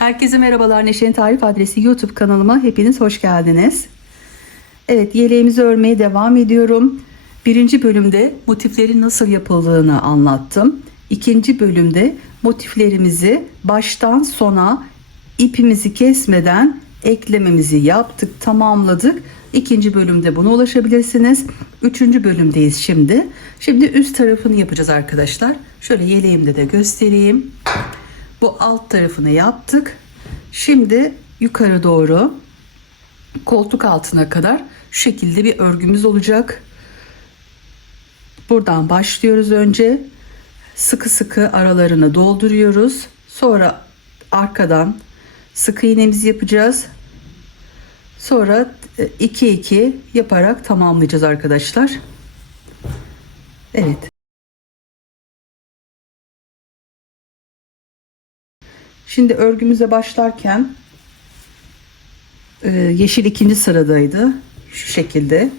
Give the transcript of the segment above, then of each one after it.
Herkese merhabalar. Neşe'nin Tarif Adresi YouTube kanalıma hepiniz hoş geldiniz. Evet, yeleğimizi örmeye devam ediyorum. Birinci bölümde motiflerin nasıl yapıldığını anlattım. İkinci bölümde motiflerimizi baştan sona ipimizi kesmeden eklememizi yaptık, tamamladık. İkinci bölümde buna ulaşabilirsiniz. Üçüncü bölümdeyiz şimdi. Şimdi üst tarafını yapacağız arkadaşlar. Şöyle yeleğimde de göstereyim. Bu alt tarafını yaptık. Şimdi yukarı doğru koltuk altına kadar şu şekilde bir örgümüz olacak. Buradan başlıyoruz önce. Sıkı sıkı aralarını dolduruyoruz. Sonra arkadan sık iğnemizi yapacağız. Sonra 2-2 yaparak tamamlayacağız arkadaşlar. Evet. Şimdi örgümüze başlarken yeşil ikinci sıradaydı. Şu şekilde.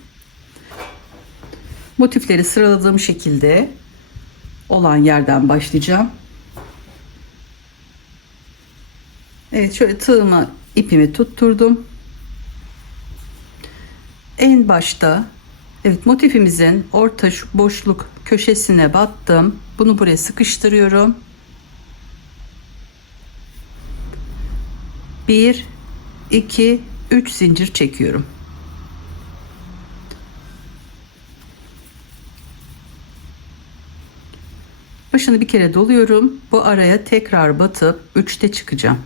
Motifleri sıraladığım şekilde olan yerden başlayacağım. Evet, şöyle tığımı ipimi tutturdum. En başta evet motifimizin orta şu boşluk köşesine battım. Bunu buraya sıkıştırıyorum. 1 2 3 zincir çekiyorum. Başını bir kere doluyorum. Bu araya tekrar batıp 3'te çıkacağım.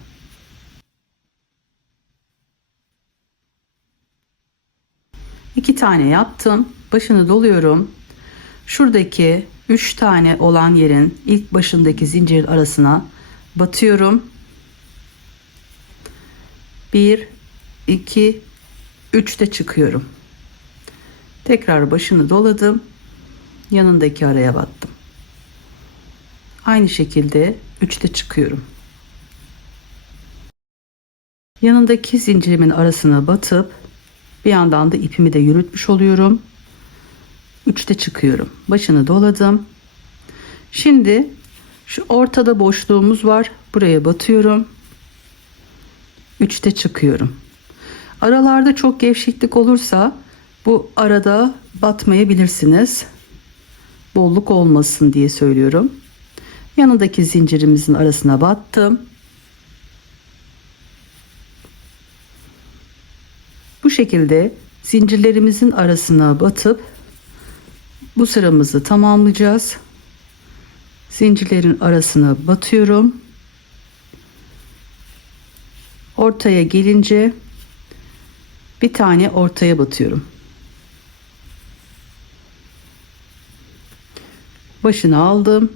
İki tane yaptım. Başını doluyorum. Şuradaki 3 tane olan yerin ilk başındaki zincirin arasına batıyorum. 1 2 3'te çıkıyorum. Tekrar başını doladım. Yanındaki araya battım. Aynı şekilde 3'te çıkıyorum. Yanındaki zincirimin arasına batıp bir yandan da ipimi de yürütmüş oluyorum. 3'te çıkıyorum. Başını doladım. Şimdi şu ortada boşluğumuz var. Buraya batıyorum. 3'te çıkıyorum. Aralarda çok gevşeklik olursa bu arada batmayabilirsiniz. Bolluk olmasın diye söylüyorum. Yanındaki zincirimizin arasına battım. Bu şekilde zincirlerimizin arasına batıp bu sıramızı tamamlayacağız. Zincirlerin arasına batıyorum. Ortaya gelince bir tane ortaya batıyorum. Başını aldım.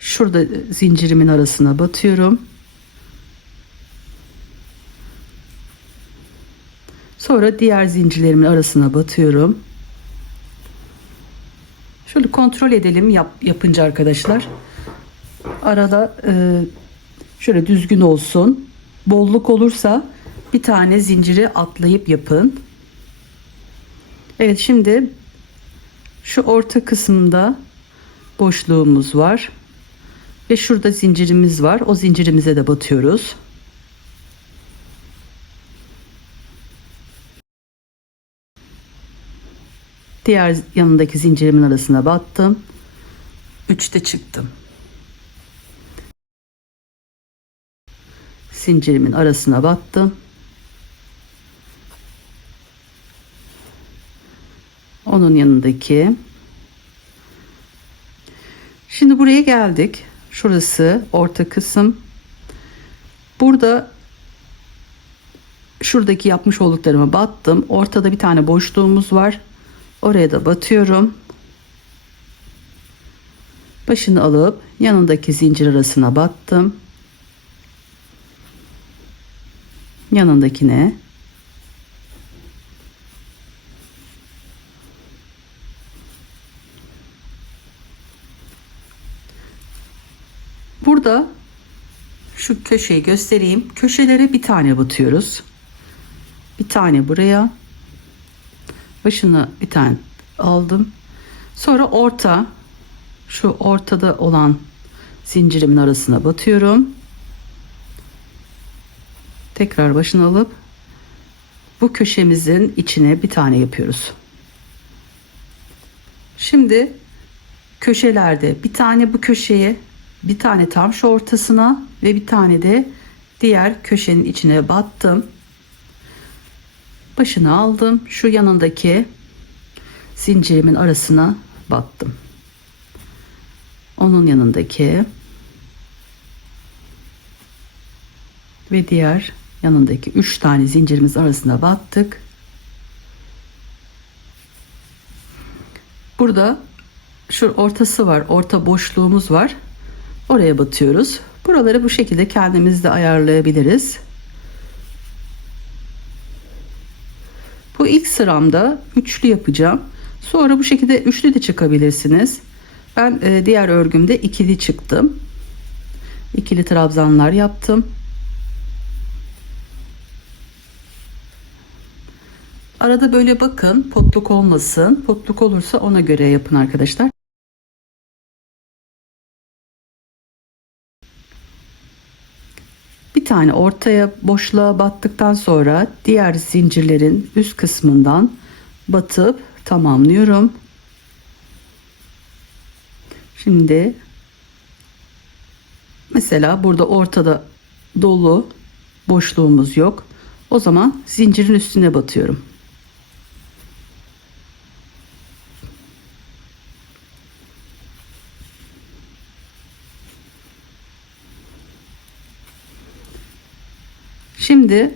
Şurada zincirimin arasına batıyorum. Sonra diğer zincirlerimin arasına batıyorum. Şöyle kontrol edelim yapınca arkadaşlar. Arada şöyle düzgün olsun. Bolluk olursa bir tane zinciri atlayıp yapın. Evet, şimdi şu orta kısımda boşluğumuz var. Ve şurada zincirimiz var. O zincirimize de batıyoruz. Diğer yanındaki zincirimin arasına battım. 3'te çıktım. Zincirimin arasına battım. Onun yanındaki. Şimdi buraya geldik. Şurası orta kısım. Burada şuradaki yapmış olduklarıma battım. Ortada bir tane boşluğumuz var. Oraya da batıyorum. Başını alıp yanındaki zincir arasına battım. Yanındakine. Burada şu köşeyi göstereyim. Köşelere bir tane batıyoruz. Bir tane buraya. Başını bir tane aldım. Sonra şu ortada olan zincirimin arasına batıyorum. tekrar başına alıp bu köşemizin içine bir tane yapıyoruz. Şimdi köşelerde bir tane bu köşeye, bir tane tam şu ortasına ve bir tane de diğer köşenin içine battım. Başını aldım. Şu yanındaki zincirimin arasına battım. Onun yanındaki ve diğer yanındaki 3 tane zincirimiz arasına battık. Burada şu ortası var, orta boşluğumuz var. Oraya batıyoruz. Buraları bu şekilde kendimiz de ayarlayabiliriz. Bu ilk sıramda üçlü yapacağım. Sonra bu şekilde üçlü de çıkabilirsiniz. Ben diğer örgümde ikili çıktım. İkili trabzanlar yaptım. Arada böyle bakın, potluk olmasın. Potluk olursa ona göre yapın arkadaşlar. Bir tane ortaya boşluğa battıktan sonra diğer zincirlerin üst kısmından batıp tamamlıyorum. Şimdi mesela burada ortada dolu boşluğumuz yok. O zaman zincirin üstüne batıyorum. Şimdi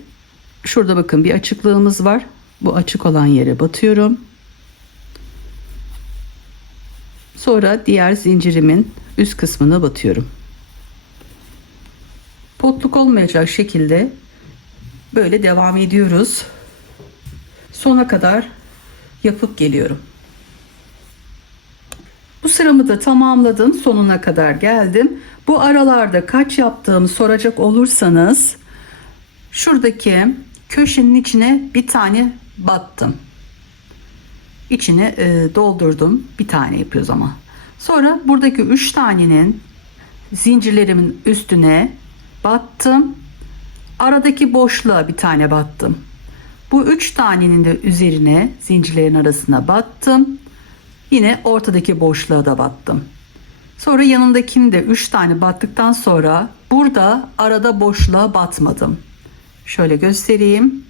şurada bakın bir açıklığımız var. Bu açık olan yere batıyorum. Sonra diğer zincirimin üst kısmına batıyorum. Potluk olmayacak şekilde böyle devam ediyoruz. Sona kadar yapıp geliyorum. Bu sıramı da tamamladım. Sonuna kadar geldim. Bu aralarda kaç yaptığımı soracak olursanız şuradaki köşenin içine bir tane battım. İçine doldurdum. Bir tane yapıyoruz ama. Sonra buradaki 3 tanenin zincirlerimin üstüne battım. Aradaki boşluğa bir tane battım. Bu 3 tanenin de üzerine zincirlerin arasına battım. Yine ortadaki boşluğa da battım. Sonra yanındakini de 3 tane battıktan sonra burada arada boşluğa batmadım. Şöyle göstereyim.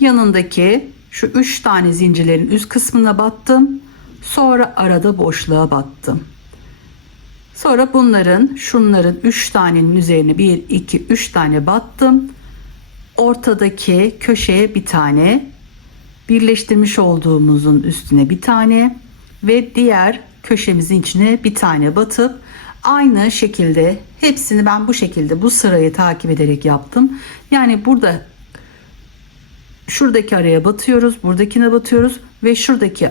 Yanındaki şu 3 tane zincirlerin üst kısmına battım. Sonra arada boşluğa battım. Sonra şunların 3 tanenin üzerine 1, 2, 3 tane battım. Ortadaki köşeye bir tane, birleştirmiş olduğumuzun üstüne bir tane ve diğer köşemizin içine bir tane batıp aynı şekilde hepsini ben bu şekilde bu sırayı takip ederek yaptım. Yani burada şuradaki araya batıyoruz, buradakine batıyoruz ve şuradaki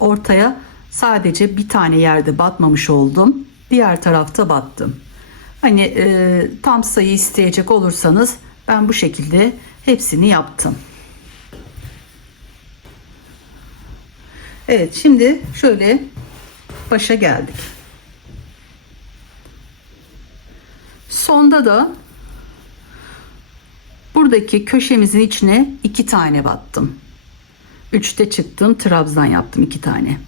ortaya sadece bir tane yerde batmamış oldum. Diğer tarafta battım. Hani tam sayı isteyecek olursanız ben bu şekilde hepsini yaptım. Evet, şimdi şöyle başa geldik. Sonda da buradaki köşemizin içine 2 tane battım. 3'te çıktım, trabzan yaptım 2 tane.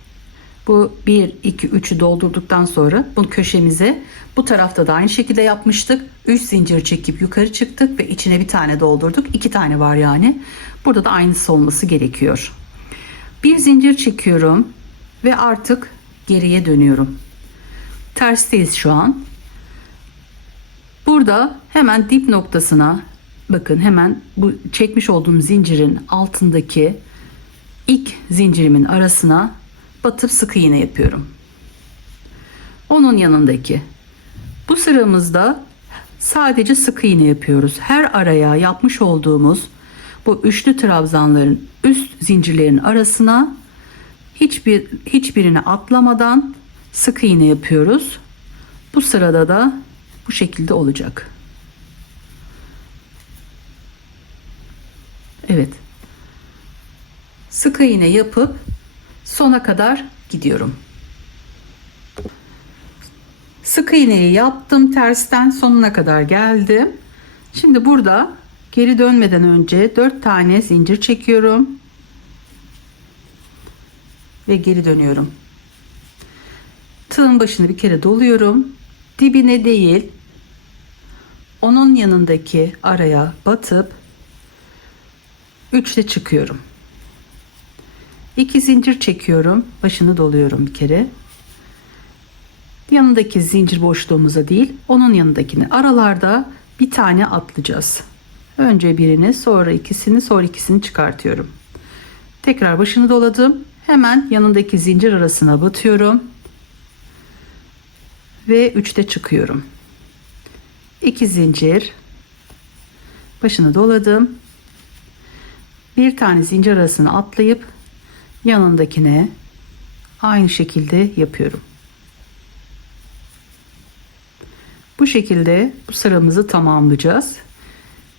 Bu 1, 2, 3'ü doldurduktan sonra bu köşemize bu tarafta da aynı şekilde yapmıştık. 3 zincir çekip yukarı çıktık ve içine bir tane doldurduk. 2 tane var yani. Burada da aynısı olması gerekiyor. Bir zincir çekiyorum ve artık geriye dönüyorum. Tersteyiz şu an. Burada hemen dip noktasına bakın, hemen bu çekmiş olduğum zincirin altındaki ilk zincirimin arasına batıp sık iğne yapıyorum. Onun yanındaki bu sıramızda sadece sık iğne yapıyoruz. Her araya yapmış olduğumuz bu üçlü trabzanların üst zincirlerin arasına hiçbirini atlamadan sık iğne yapıyoruz. Bu sırada da bu şekilde olacak. Evet. Sık iğne yapıp sona kadar gidiyorum. Sık iğneyi yaptım, tersten sonuna kadar geldim. Şimdi burada geri dönmeden önce 4 tane zincir çekiyorum ve geri dönüyorum. Tığın başını bir kere doluyorum. Dibine değil, onun yanındaki araya batıp 3'te çıkıyorum. 2 zincir çekiyorum, başını doluyorum bir kere. Yanındaki zincir boşluğumuza değil, onun yanındakini, aralarda bir tane atlayacağız. Önce birini, sonra ikisini, sonra ikisini çıkartıyorum. Tekrar başını doladım. Hemen yanındaki zincir arasına batıyorum ve 3'te çıkıyorum. 2 zincir, başını doladım. Bir tane zincir arasına atlayıp yanındakine aynı şekilde yapıyorum. Bu şekilde bu sıramızı tamamlayacağız.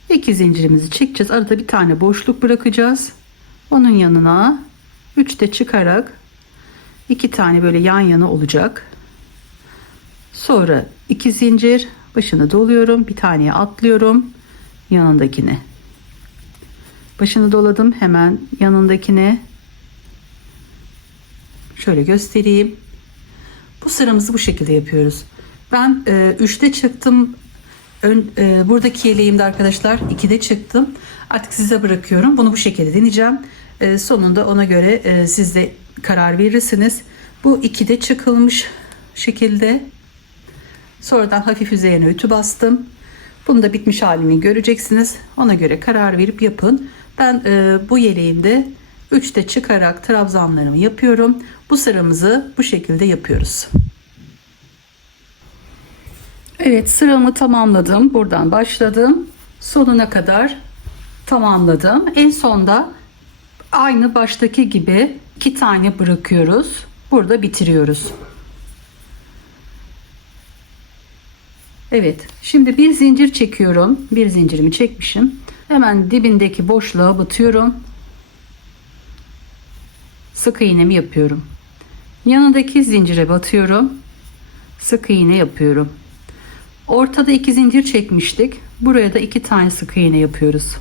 2 zincirimizi çekeceğiz. Arada bir tane boşluk bırakacağız. Onun yanına 3'te çıkarak 2 tane böyle yan yana olacak. Sonra 2 zincir, başını doluyorum. Bir taneye atlıyorum. Yanındakine. Başını doladım. Hemen yanındakine. Şöyle göstereyim. Bu sıramızı bu şekilde yapıyoruz. Ben 3'te çıktım. Buradaki yeleğimde arkadaşlar 2'de çıktım. Artık size bırakıyorum. Bunu bu şekilde deneyeceğim. Sonunda ona göre siz de karar verirsiniz. Bu 2'de çıkılmış şekilde. Sonradan hafif üzerine ütü bastım. Bunu da bitmiş halini göreceksiniz. Ona göre karar verip yapın. Ben bu yeleğimde 3'te çıkarak trabzanlarımı yapıyorum. Bu sıramızı bu şekilde yapıyoruz. Evet, sıramı tamamladım. Buradan başladım. Sonuna kadar tamamladım. En sonda aynı baştaki gibi 2 tane bırakıyoruz. Burada bitiriyoruz. Evet, şimdi bir zincir çekiyorum. Bir zincirimi çekmişim. Hemen dibindeki boşluğa batıyorum. Sık iğnemi yapıyorum. Yanındaki zincire batıyorum. Sık iğne yapıyorum. Ortada 2 zincir çekmiştik. Buraya da 2 tane sık iğne yapıyoruz.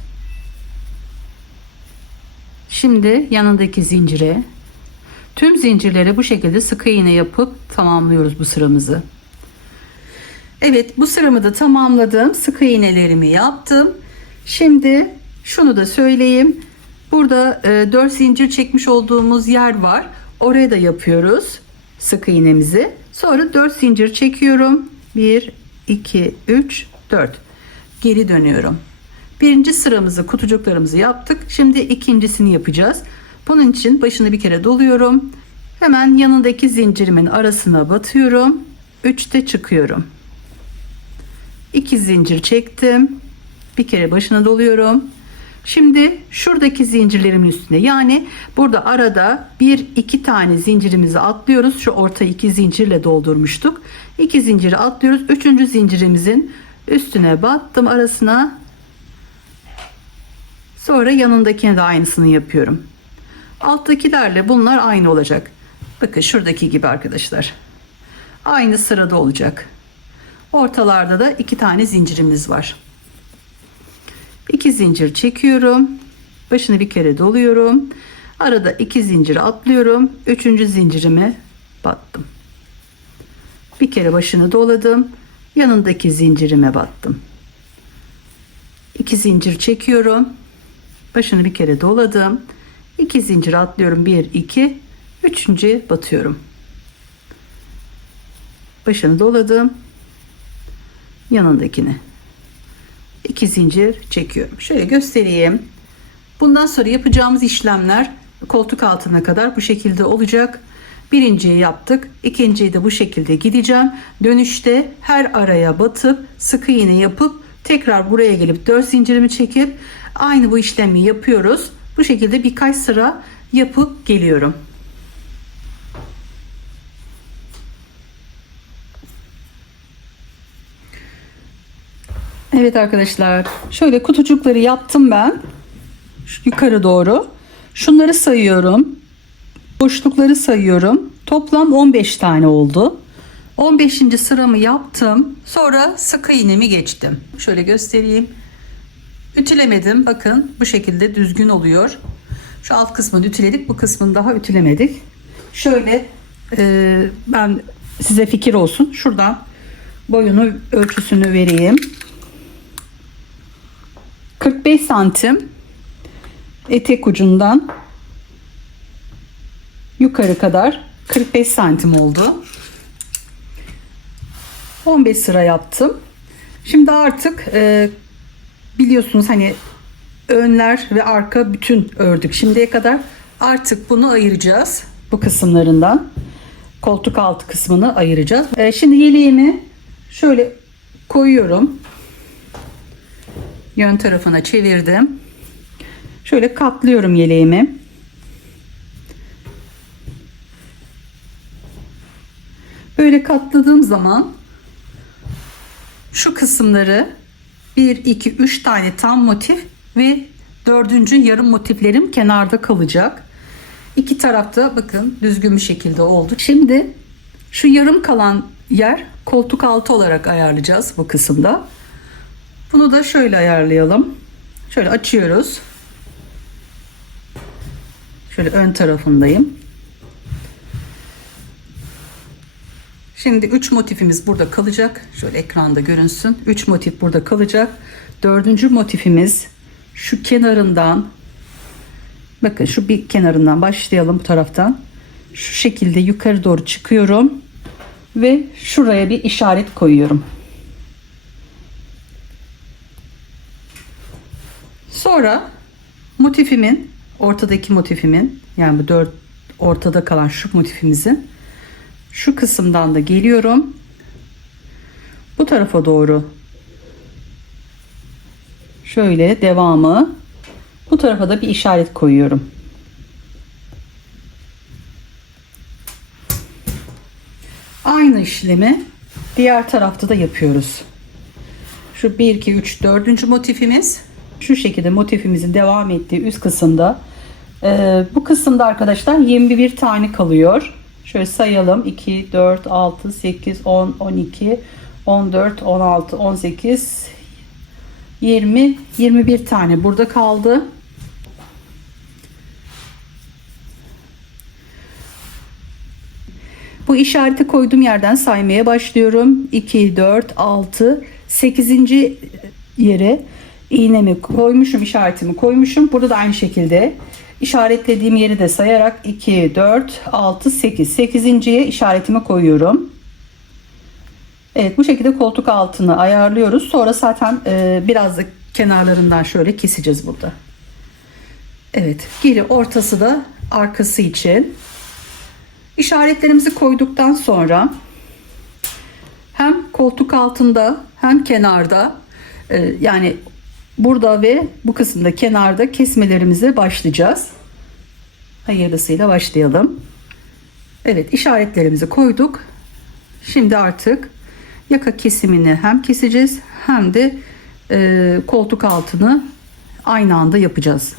Şimdi yanındaki zincire, tüm zincirlere bu şekilde sık iğne yapıp tamamlıyoruz bu sıramızı. Evet, bu sıramı da tamamladım. Sık iğnelerimi yaptım. Şimdi şunu da söyleyeyim. Burada 4 zincir çekmiş olduğumuz yer var. Oraya da yapıyoruz sık iğnemizi. Sonra 4 zincir çekiyorum. 1, 2, 3, 4. Geri dönüyorum. Birinci sıramızı, kutucuklarımızı yaptık. Şimdi ikincisini yapacağız. Bunun için başını bir kere doluyorum. Hemen yanındaki zincirimin arasına batıyorum. 3'te çıkıyorum. 2 zincir çektim. Bir kere başına doluyorum. Şimdi şuradaki zincirlerimin üstüne, yani burada arada 1-2 tane zincirimizi atlıyoruz. Şu orta 2 zincirle doldurmuştuk. 2 zinciri atlıyoruz. 3. zincirimizin üstüne battım, arasına. Sonra yanındakine de aynısını yapıyorum. Alttakilerle bunlar aynı olacak. Bakın şuradaki gibi arkadaşlar. Aynı sırada olacak. Ortalarda da 2 tane zincirimiz var. 2 zincir çekiyorum. Başını bir kere doluyorum. Arada 2 zincir atlıyorum. 3. zincirime battım. Bir kere başını doladım. Yanındaki zincirime battım. 2 zincir çekiyorum. Başını bir kere doladım. 2 zincir atlıyorum. 1, 2, 3. batıyorum. Başını doladım. Yanındakine 2 zincir çekiyorum. Şöyle göstereyim. Bundan sonra yapacağımız işlemler koltuk altına kadar bu şekilde olacak. Birinciyi yaptık. İkinciyi de bu şekilde gideceğim. Dönüşte her araya batıp sık iğne yapıp tekrar buraya gelip 4 zincirimi çekip aynı bu işlemi yapıyoruz. Bu şekilde birkaç sıra yapıp geliyorum. Evet arkadaşlar, şöyle kutucukları yaptım ben. Yukarı doğru. Şunları sayıyorum. Boşlukları sayıyorum. Toplam 15 tane oldu. 15. sıramı yaptım. Sonra sık iğnemi geçtim. Şöyle göstereyim. Ütülemedim. Bakın bu şekilde düzgün oluyor. Şu alt kısmını ütüledik. Bu kısmını daha ütülemedik. Şöyle ben size fikir olsun. Şuradan boyunu ölçüsünü vereyim. 45 santim etek ucundan yukarı kadar 45 santim oldu. 15 sıra yaptım. Şimdi artık biliyorsunuz hani önler ve arka bütün ördük şimdiye kadar. Artık bunu ayıracağız. Bu kısımlarından koltuk altı kısmını ayıracağız. Şimdi yeleğimi şöyle koyuyorum. Yön tarafına çevirdim. Şöyle katlıyorum yeleğimi. Böyle katladığım zaman şu kısımları 1, 2, 3 tane tam motif ve 4. yarım motiflerim kenarda kalacak. İki tarafta bakın düzgün bir şekilde oldu. Şimdi şu yarım kalan yer koltuk altı olarak ayarlayacağız bu kısımda. Bunu da şöyle ayarlayalım. Şöyle açıyoruz. Şöyle ön tarafındayım. Şimdi 3 motifimiz burada kalacak. Şöyle ekranda görünsün. 3 motif burada kalacak. 4. motifimiz şu kenarından, bakın şu bir kenarından başlayalım bu taraftan. Şu şekilde yukarı doğru çıkıyorum ve şuraya bir işaret koyuyorum. Sonra motifimin, ortadaki motifimin, yani bu 4 ortada kalan şu motifimizin şu kısımdan da geliyorum. Bu tarafa doğru şöyle devamı, bu tarafa da bir işaret koyuyorum. Aynı işlemi diğer tarafta da yapıyoruz. Şu 1, 2, 3, 4. motifimiz şu şekilde motifimizin devam ettiği üst kısımda. Bu kısımda arkadaşlar 21 tane kalıyor. Şöyle sayalım. 2, 4, 6, 8, 10, 12, 14, 16, 18, 20, 21 tane burada kaldı. Bu işareti koyduğum yerden saymaya başlıyorum. 2, 4, 6, 8. yere iğnemi koymuşum, işaretimi koymuşum. Burada da aynı şekilde işaretlediğim yeri de sayarak 2, 4, 6, 8. 8.'ye işaretimi koyuyorum. Evet, bu şekilde koltuk altını ayarlıyoruz. Sonra zaten biraz da kenarlarından şöyle keseceğiz burada. Evet, geri ortası da arkası için. İşaretlerimizi koyduktan sonra hem koltuk altında hem kenarda, yani burada ve bu kısımda kenarda kesmelerimize başlayacağız. Hayırlısıyla başlayalım. Evet, işaretlerimizi koyduk. Şimdi artık yaka kesimini hem keseceğiz hem de koltuk altını aynı anda yapacağız.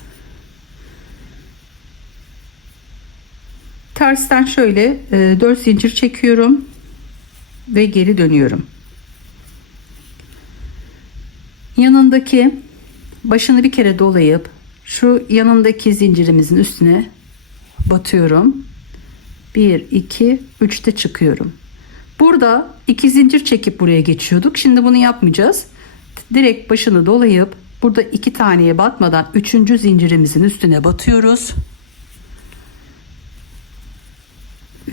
Tersten şöyle 4 zincir çekiyorum ve geri dönüyorum. Yanındaki başını bir kere dolayıp şu yanındaki zincirimizin üstüne batıyorum. 1, 2, 3'te çıkıyorum. Burada 2 zincir çekip buraya geçiyorduk. Şimdi bunu yapmayacağız. Direkt başını dolayıp burada 2 taneye batmadan 3. zincirimizin üstüne batıyoruz.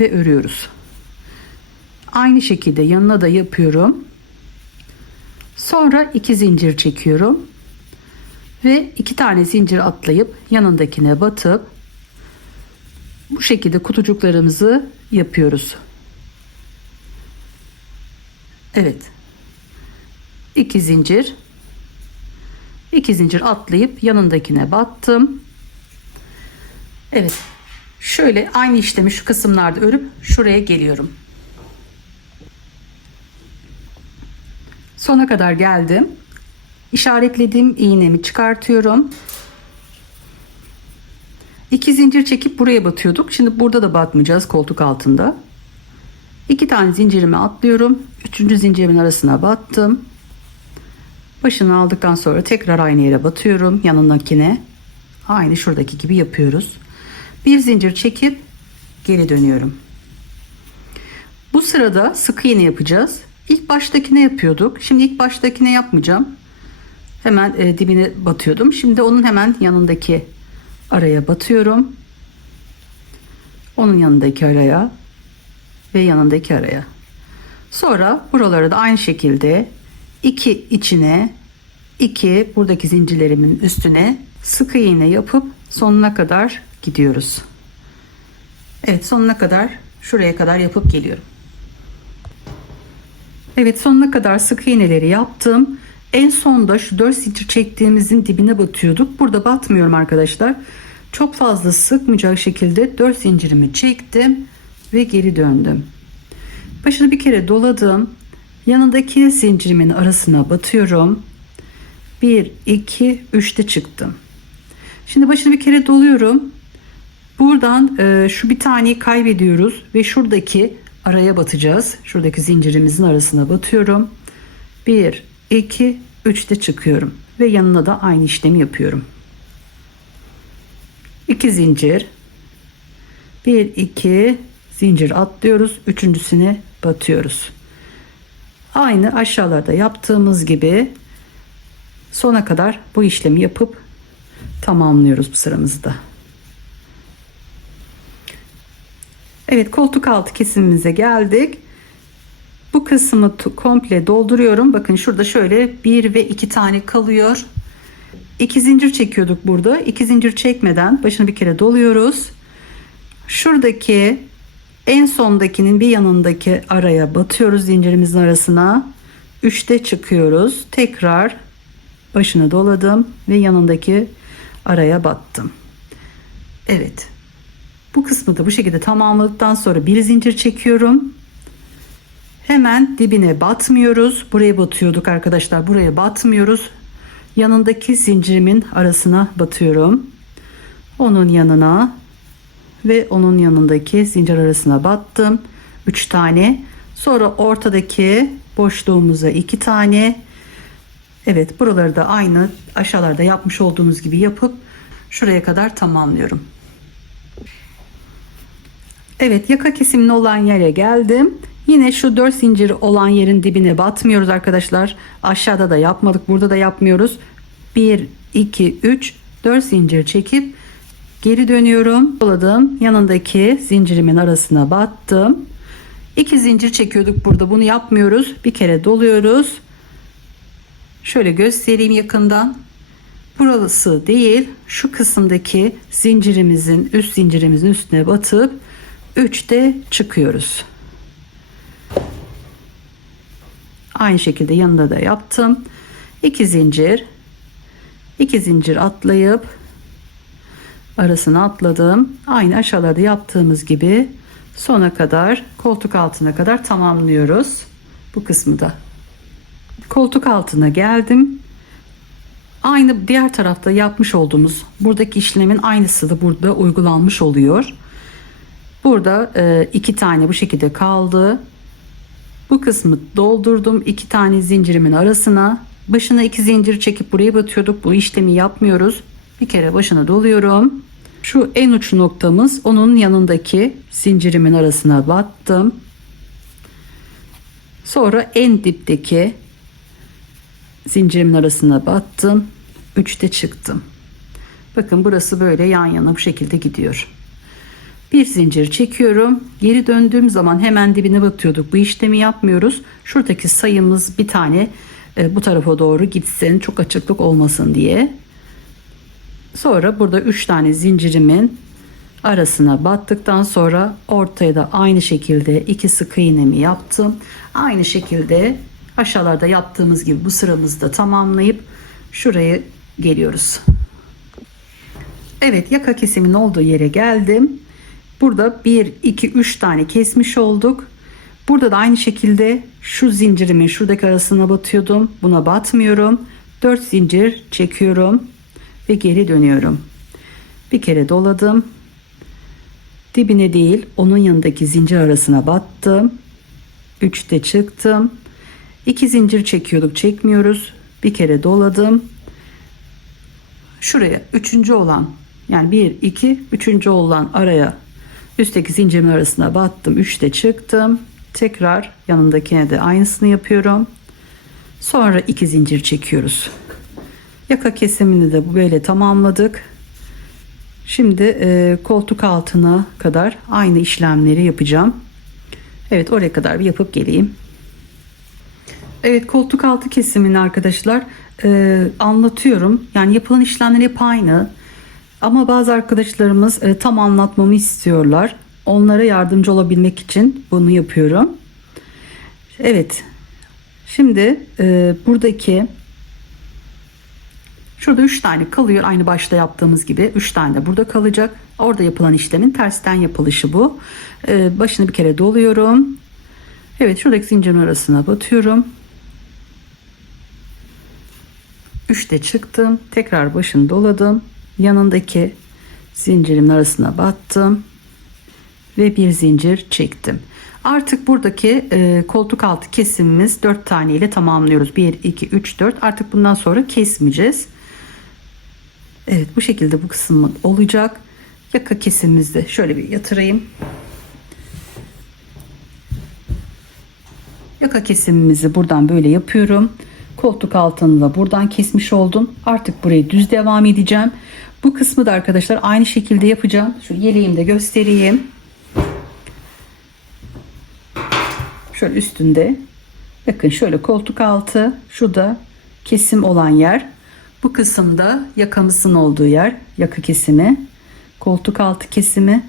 Ve örüyoruz. Aynı şekilde yanına da yapıyorum. Sonra 2 zincir çekiyorum. Ve 2 tane zincir atlayıp yanındakine batıp bu şekilde kutucuklarımızı yapıyoruz. Evet. 2 zincir. 2 zincir atlayıp yanındakine battım. Evet. Şöyle aynı işlemi şu kısımlarda örüp şuraya geliyorum. Sona kadar geldim. İşaretlediğim iğnemi çıkartıyorum. 2 zincir çekip buraya batıyorduk. Şimdi burada da batmayacağız koltuk altında. 2 tane zincirimi atlıyorum. 3. zincirimin arasına battım. Başını aldıktan sonra tekrar aynı yere batıyorum, yanındakine. Aynı şuradaki gibi yapıyoruz. Bir zincir çekip geri dönüyorum. Bu sırada sık iğne yapacağız. İlk baştakine yapıyorduk. Şimdi ilk baştakine yapmayacağım. Hemen dibine batıyordum. Şimdi onun hemen yanındaki araya batıyorum. Onun yanındaki araya ve yanındaki araya. Sonra buraları da aynı şekilde iki içine, iki buradaki zincirlerimin üstüne sık iğne yapıp sonuna kadar gidiyoruz. Evet, sonuna kadar, şuraya kadar yapıp geliyorum. Evet, sonuna kadar sık iğneleri yaptım. En sonda şu 4 zincir çektiğimizin dibine batıyorduk. Burada batmıyorum arkadaşlar. Çok fazla sıkmayacak şekilde 4 zincirimi çektim ve geri döndüm. Başını bir kere doladım. Yanındaki zincirimin arasına batıyorum. 1, 2, 3'te çıktım. Şimdi başını bir kere doluyorum. Buradan şu bir taneyi kaybediyoruz ve şuradaki araya batacağız. Şuradaki zincirimizin arasına batıyorum. 1, 2, 3'te çıkıyorum ve yanına da aynı işlemi yapıyorum. 2 zincir, 1, 2 zincir atlıyoruz, üçüncüsüne batıyoruz. Aynı aşağılarda yaptığımız gibi sona kadar bu işlemi yapıp tamamlıyoruz bu sıramızda. Evet, koltuk altı kesimimize geldik. Bu kısmı komple dolduruyorum. Bakın şurada şöyle 1 ve 2 tane kalıyor. 2 zincir çekiyorduk burada. 2 zincir çekmeden başını bir kere doluyoruz. Şuradaki en sondakinin bir yanındaki araya batıyoruz, zincirimizin arasına. 3'te çıkıyoruz. Tekrar başını doladım ve yanındaki araya battım. Evet. Bu kısmı da bu şekilde tamamladıktan sonra bir zincir çekiyorum. Hemen dibine batmıyoruz. Buraya batıyorduk arkadaşlar. Buraya batmıyoruz. Yanındaki zincirimin arasına batıyorum. Onun yanına ve onun yanındaki zincir arasına battım. 3 tane. Sonra ortadaki boşluğumuza 2 tane. Evet, buraları da aynı aşağılarda yapmış olduğumuz gibi yapıp şuraya kadar tamamlıyorum. Evet, yaka kesimli olan yere geldim. Yine şu 4 zincir olan yerin dibine batmıyoruz arkadaşlar. Aşağıda da yapmadık, burada da yapmıyoruz. 1, 2, 3, 4 zincir çekip geri dönüyorum. Doladım. Yanındaki zincirimin arasına battım. 2 zincir çekiyorduk burada. Bunu yapmıyoruz. Bir kere doluyoruz. Şöyle göstereyim yakından. Burası değil, şu kısımdaki zincirimizin, üst zincirimizin üstüne batıp 3'te çıkıyoruz. Aynı şekilde yanında da yaptım. 2 zincir, 2 zincir atlayıp arasına atladım. Aynı aşağılarda yaptığımız gibi sona kadar, koltuk altına kadar tamamlıyoruz bu kısmı da. Koltuk altına geldim. Aynı diğer tarafta yapmış olduğumuz buradaki işlemin aynısı da burada uygulanmış oluyor. Burada 2 tane bu şekilde kaldı. Bu kısmı doldurdum. 2 tane zincirimin arasına. Başına 2 zincir çekip buraya batıyorduk. Bu işlemi yapmıyoruz. Bir kere başına doluyorum. Şu en uç noktamız, onun yanındaki zincirimin arasına battım. Sonra en dipteki zincirimin arasına battım. 3'te çıktım. Bakın burası böyle yan yana bu şekilde gidiyor. Bir zincir çekiyorum. Geri döndüğüm zaman hemen dibine batıyorduk. Bu işlemi yapmıyoruz. Şuradaki sayımız bir tane bu tarafa doğru gitsin. Çok açıklık olmasın diye. Sonra burada 3 tane zincirimin arasına battıktan sonra ortaya da aynı şekilde 2 sık iğnemi yaptım. Aynı şekilde aşağılarda yaptığımız gibi bu sıramızı da tamamlayıp şuraya geliyoruz. Evet, yaka kesiminin olduğu yere geldim. Burada 1, 2, 3 tane kesmiş olduk. Burada da aynı şekilde şu zincirimin şuradaki arasına batıyordum. Buna batmıyorum. 4 zincir çekiyorum ve geri dönüyorum. Bir kere doladım. Dibine değil, onun yanındaki zincir arasına battım. 3'te çıktım. 2 zincir çekiyorduk, çekmiyoruz. bir kere doladım. Şuraya üçüncü olan, yani 1 2 üçüncü olan araya, üstteki zincirimin arasına battım, 3'te çıktım. Tekrar yanındakine de aynısını yapıyorum. Sonra 2 zincir çekiyoruz. Yaka kesimini de böyle tamamladık. Şimdi koltuk altına kadar aynı işlemleri yapacağım. Evet, oraya kadar bir yapıp geleyim. Evet, koltuk altı kesimini arkadaşlar anlatıyorum. Yani yapılan işlemler hep aynı. Ama bazı arkadaşlarımız tam anlatmamı istiyorlar. Onlara yardımcı olabilmek için bunu yapıyorum. Evet. Şimdi buradaki şurada 3 tane kalıyor. Aynı başta yaptığımız gibi 3 tane de burada kalacak. Orada yapılan işlemin tersten yapılışı bu. Başını bir kere doluyorum. Evet, şuradaki zincirin arasına batıyorum. 3'te çıktım. Tekrar başını doladım. Yanındaki zincirimin arasına battım. Ve bir zincir çektim. Artık buradaki koltuk altı kesimimiz 4 tane ile tamamlıyoruz. 1, 2, 3, 4. Artık bundan sonra kesmeyeceğiz. Evet, bu şekilde bu kısım olacak. Yaka kesimimizi şöyle bir yatırayım. Yaka kesimimizi buradan böyle yapıyorum. Koltuk altını da buradan kesmiş oldum. Artık burayı düz devam edeceğim. Bu kısmı da arkadaşlar aynı şekilde yapacağım. Şu yeleğimi de göstereyim. Şöyle üstünde. Bakın şöyle koltuk altı. Şu da kesim olan yer. Bu kısımda yakamızın olduğu yer. Yaka kesimi. Koltuk altı kesimi.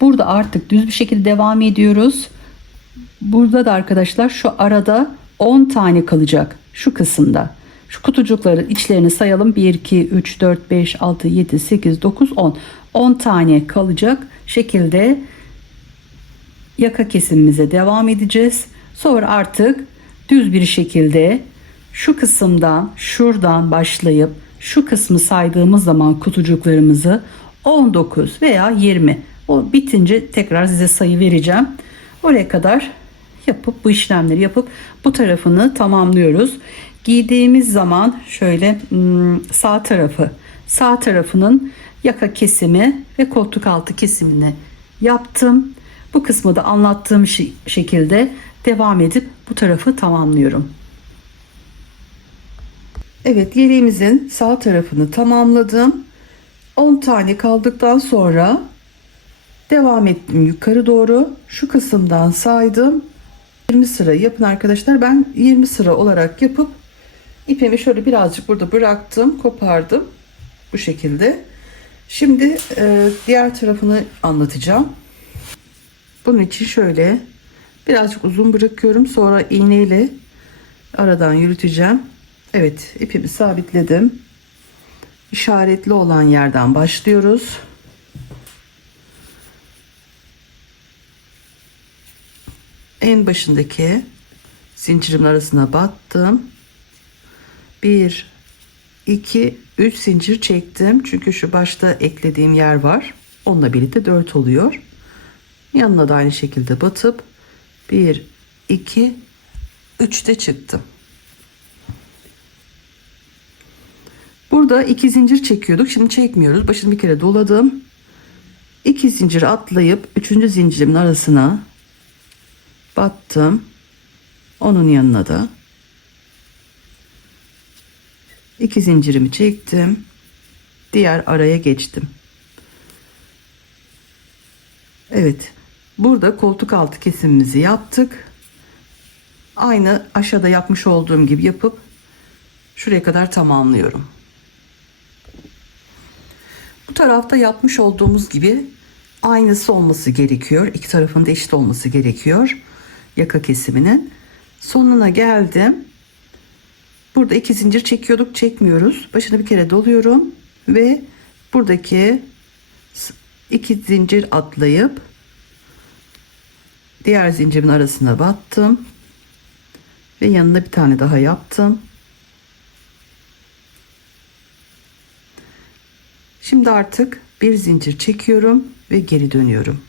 Burada artık düz bir şekilde devam ediyoruz. Burada da arkadaşlar şu arada 10 tane kalacak. Şu kısımda. Şu kutucukların içlerini sayalım. 1, 2, 3, 4, 5, 6, 7, 8, 9, 10. 10 tane kalacak şekilde yaka kesimimize devam edeceğiz. Sonra artık düz bir şekilde şu kısımdan, şuradan başlayıp şu kısmı saydığımız zaman kutucuklarımızı 19 veya 20, o bitince tekrar size sayı vereceğim. Oraya kadar yapıp bu işlemleri yapıp bu tarafını tamamlıyoruz. Giydiğimiz zaman şöyle sağ tarafının yaka kesimi ve koltuk altı kesimini yaptım. Bu kısmı da anlattığım şekilde devam edip bu tarafı tamamlıyorum. Evet, yeleğimizin sağ tarafını tamamladım. 10 tane kaldıktan sonra devam ettim yukarı doğru. Şu kısımdan saydım. 20 sıra yapın arkadaşlar. Ben 20 sıra olarak yapıp ipimi şöyle birazcık burada bıraktım, kopardım. Bu şekilde. Şimdi diğer tarafını anlatacağım. Bunun için şöyle birazcık uzun bırakıyorum. Sonra iğneyle aradan yürüteceğim. Evet, ipimi sabitledim. İşaretli olan yerden başlıyoruz. En başındaki zincirimin arasına battım. 1, 2, 3 zincir çektim. Çünkü şu başta eklediğim yer var. Onunla birlikte 4 oluyor. Yanına da aynı şekilde batıp 1, 2, 3'te çıktım. Burada 2 zincir çekiyorduk. Şimdi çekmiyoruz. Başını bir kere doladım. 2 zincir atlayıp 3. zincirimin arasına battım. Onun yanına da 2 zincirimi çektim. Diğer araya geçtim. Evet. Burada koltuk altı kesimimizi yaptık. Aynı aşağıda yapmış olduğum gibi yapıp şuraya kadar tamamlıyorum. Bu tarafta yapmış olduğumuz gibi aynısı olması gerekiyor. İki tarafın da eşit olması gerekiyor. Yaka kesiminin. Sonuna geldim. Burada 2 zincir çekiyorduk, çekmiyoruz. Başını bir kere doluyorum ve buradaki 2 zincir atlayıp diğer zincirin arasına battım ve yanına bir tane daha yaptım. Şimdi artık bir zincir çekiyorum ve geri dönüyorum.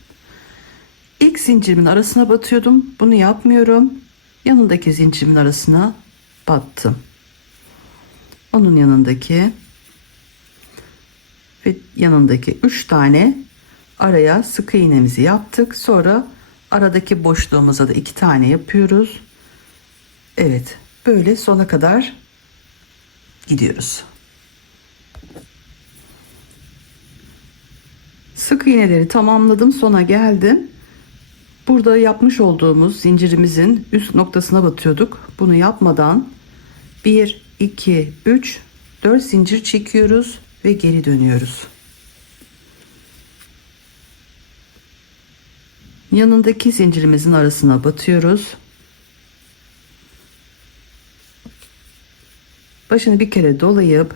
İlk zincirimin arasına batıyordum. Bunu yapmıyorum. Yanındaki zincirimin arasına battım. Onun yanındaki ve yanındaki 3 tane araya sık iğnemizi yaptık. Sonra aradaki boşluğumuza da 2 tane yapıyoruz. Evet, böyle sona kadar gidiyoruz. Sık iğneleri tamamladım, sona geldim. Burada yapmış olduğumuz zincirimizin üst noktasına batıyorduk. Bunu yapmadan 1 2 3 4 zincir çekiyoruz ve geri dönüyoruz. Yanındaki zincirimizin arasına batıyoruz. Başını bir kere dolayıp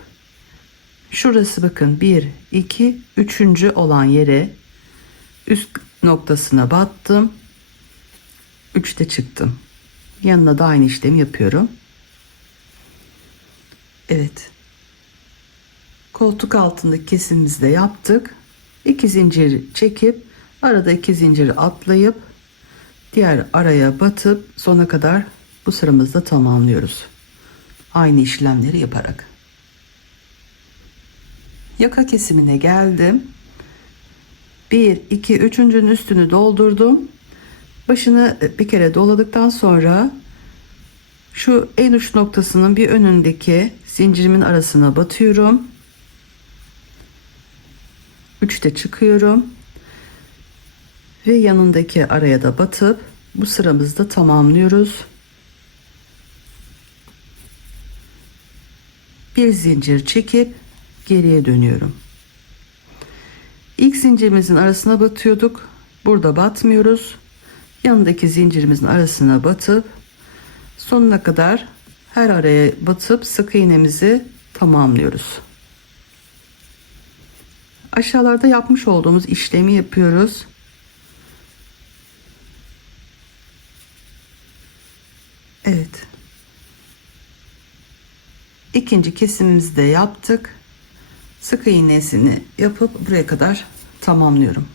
şurası bakın 1 2 3. olan yere üst noktasına battım. 3'te çıktım. Yanına da aynı işlemi yapıyorum. Evet. Koltuk altındaki kesimimizi de yaptık. 2 zincir çekip arada 2 zinciri atlayıp diğer araya batıp sona kadar bu sıramızda tamamlıyoruz. Aynı işlemleri yaparak. Yaka kesimine geldim. 1 2 3'ünün üstünü doldurdum. Başını bir kere doladıktan sonra şu en uç noktasının bir önündeki zincirimin arasına batıyorum. 3'te çıkıyorum. Ve yanındaki araya da batıp bu sıramızda tamamlıyoruz. Bir zincir çekip geriye dönüyorum. İlk zincirimizin arasına batıyorduk. Burada batmıyoruz. Yanındaki zincirimizin arasına batıp sonuna kadar her araya batıp sık iğnemizi tamamlıyoruz. Aşağılarda yapmış olduğumuz işlemi yapıyoruz. Evet. İkinci kesimimizi de yaptık. Sık iğnesini yapıp buraya kadar tamamlıyorum.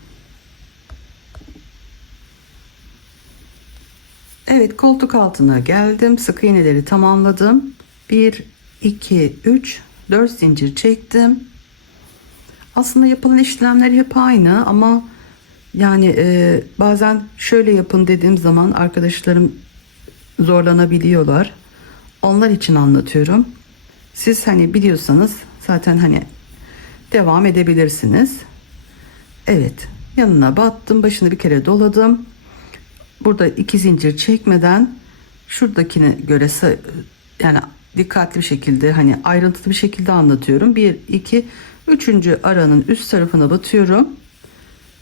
Evet, koltuk altına geldim. Sık iğneleri tamamladım. 1 2 3 4 zincir çektim. Aslında yapılan işlemler hep aynı ama yani bazen şöyle yapın dediğim zaman arkadaşlarım zorlanabiliyorlar. Onlar için anlatıyorum. Siz hani biliyorsanız zaten hani devam edebilirsiniz. Evet, yanına battım, başını bir kere doladım. Burada 2 zincir çekmeden şuradakine göre yani dikkatli bir şekilde hani ayrıntılı bir şekilde anlatıyorum. 1 2 3. aranın üst tarafına batıyorum.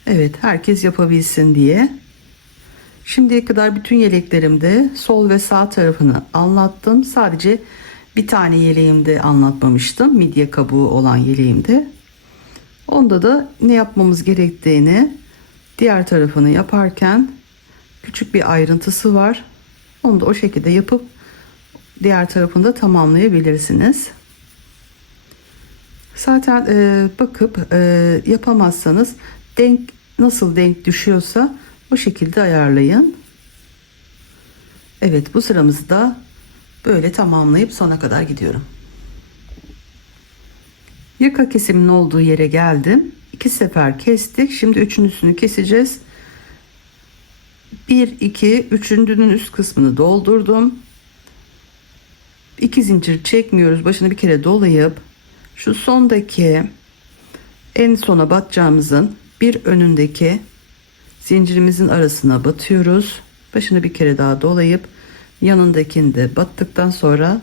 Evet, herkes yapabilsin diye. Şimdiye kadar bütün yeleklerimde sol ve sağ tarafını anlattım. Sadece bir tane yeleğimde anlatmamıştım. Midye kabuğu olan yeleğimde. Onda da ne yapmamız gerektiğini diğer tarafını yaparken küçük bir ayrıntısı var. Onu da o şekilde yapıp diğer tarafını da tamamlayabilirsiniz. Zaten bakıp yapamazsanız nasıl denk düşüyorsa o şekilde ayarlayın. Evet, bu sıramızı da böyle tamamlayıp sona kadar gidiyorum. Yaka kesiminin olduğu yere geldim. 2 sefer kestik. Şimdi üçüncüsünü keseceğiz. 1 2 üçüncünün üst kısmını doldurdum. 2 zincir çekmiyoruz. Başını bir kere dolayıp şu sondaki en sona batacağımızın bir önündeki zincirimizin arasına batıyoruz. Başını bir kere daha dolayıp yanındakini de battıktan sonra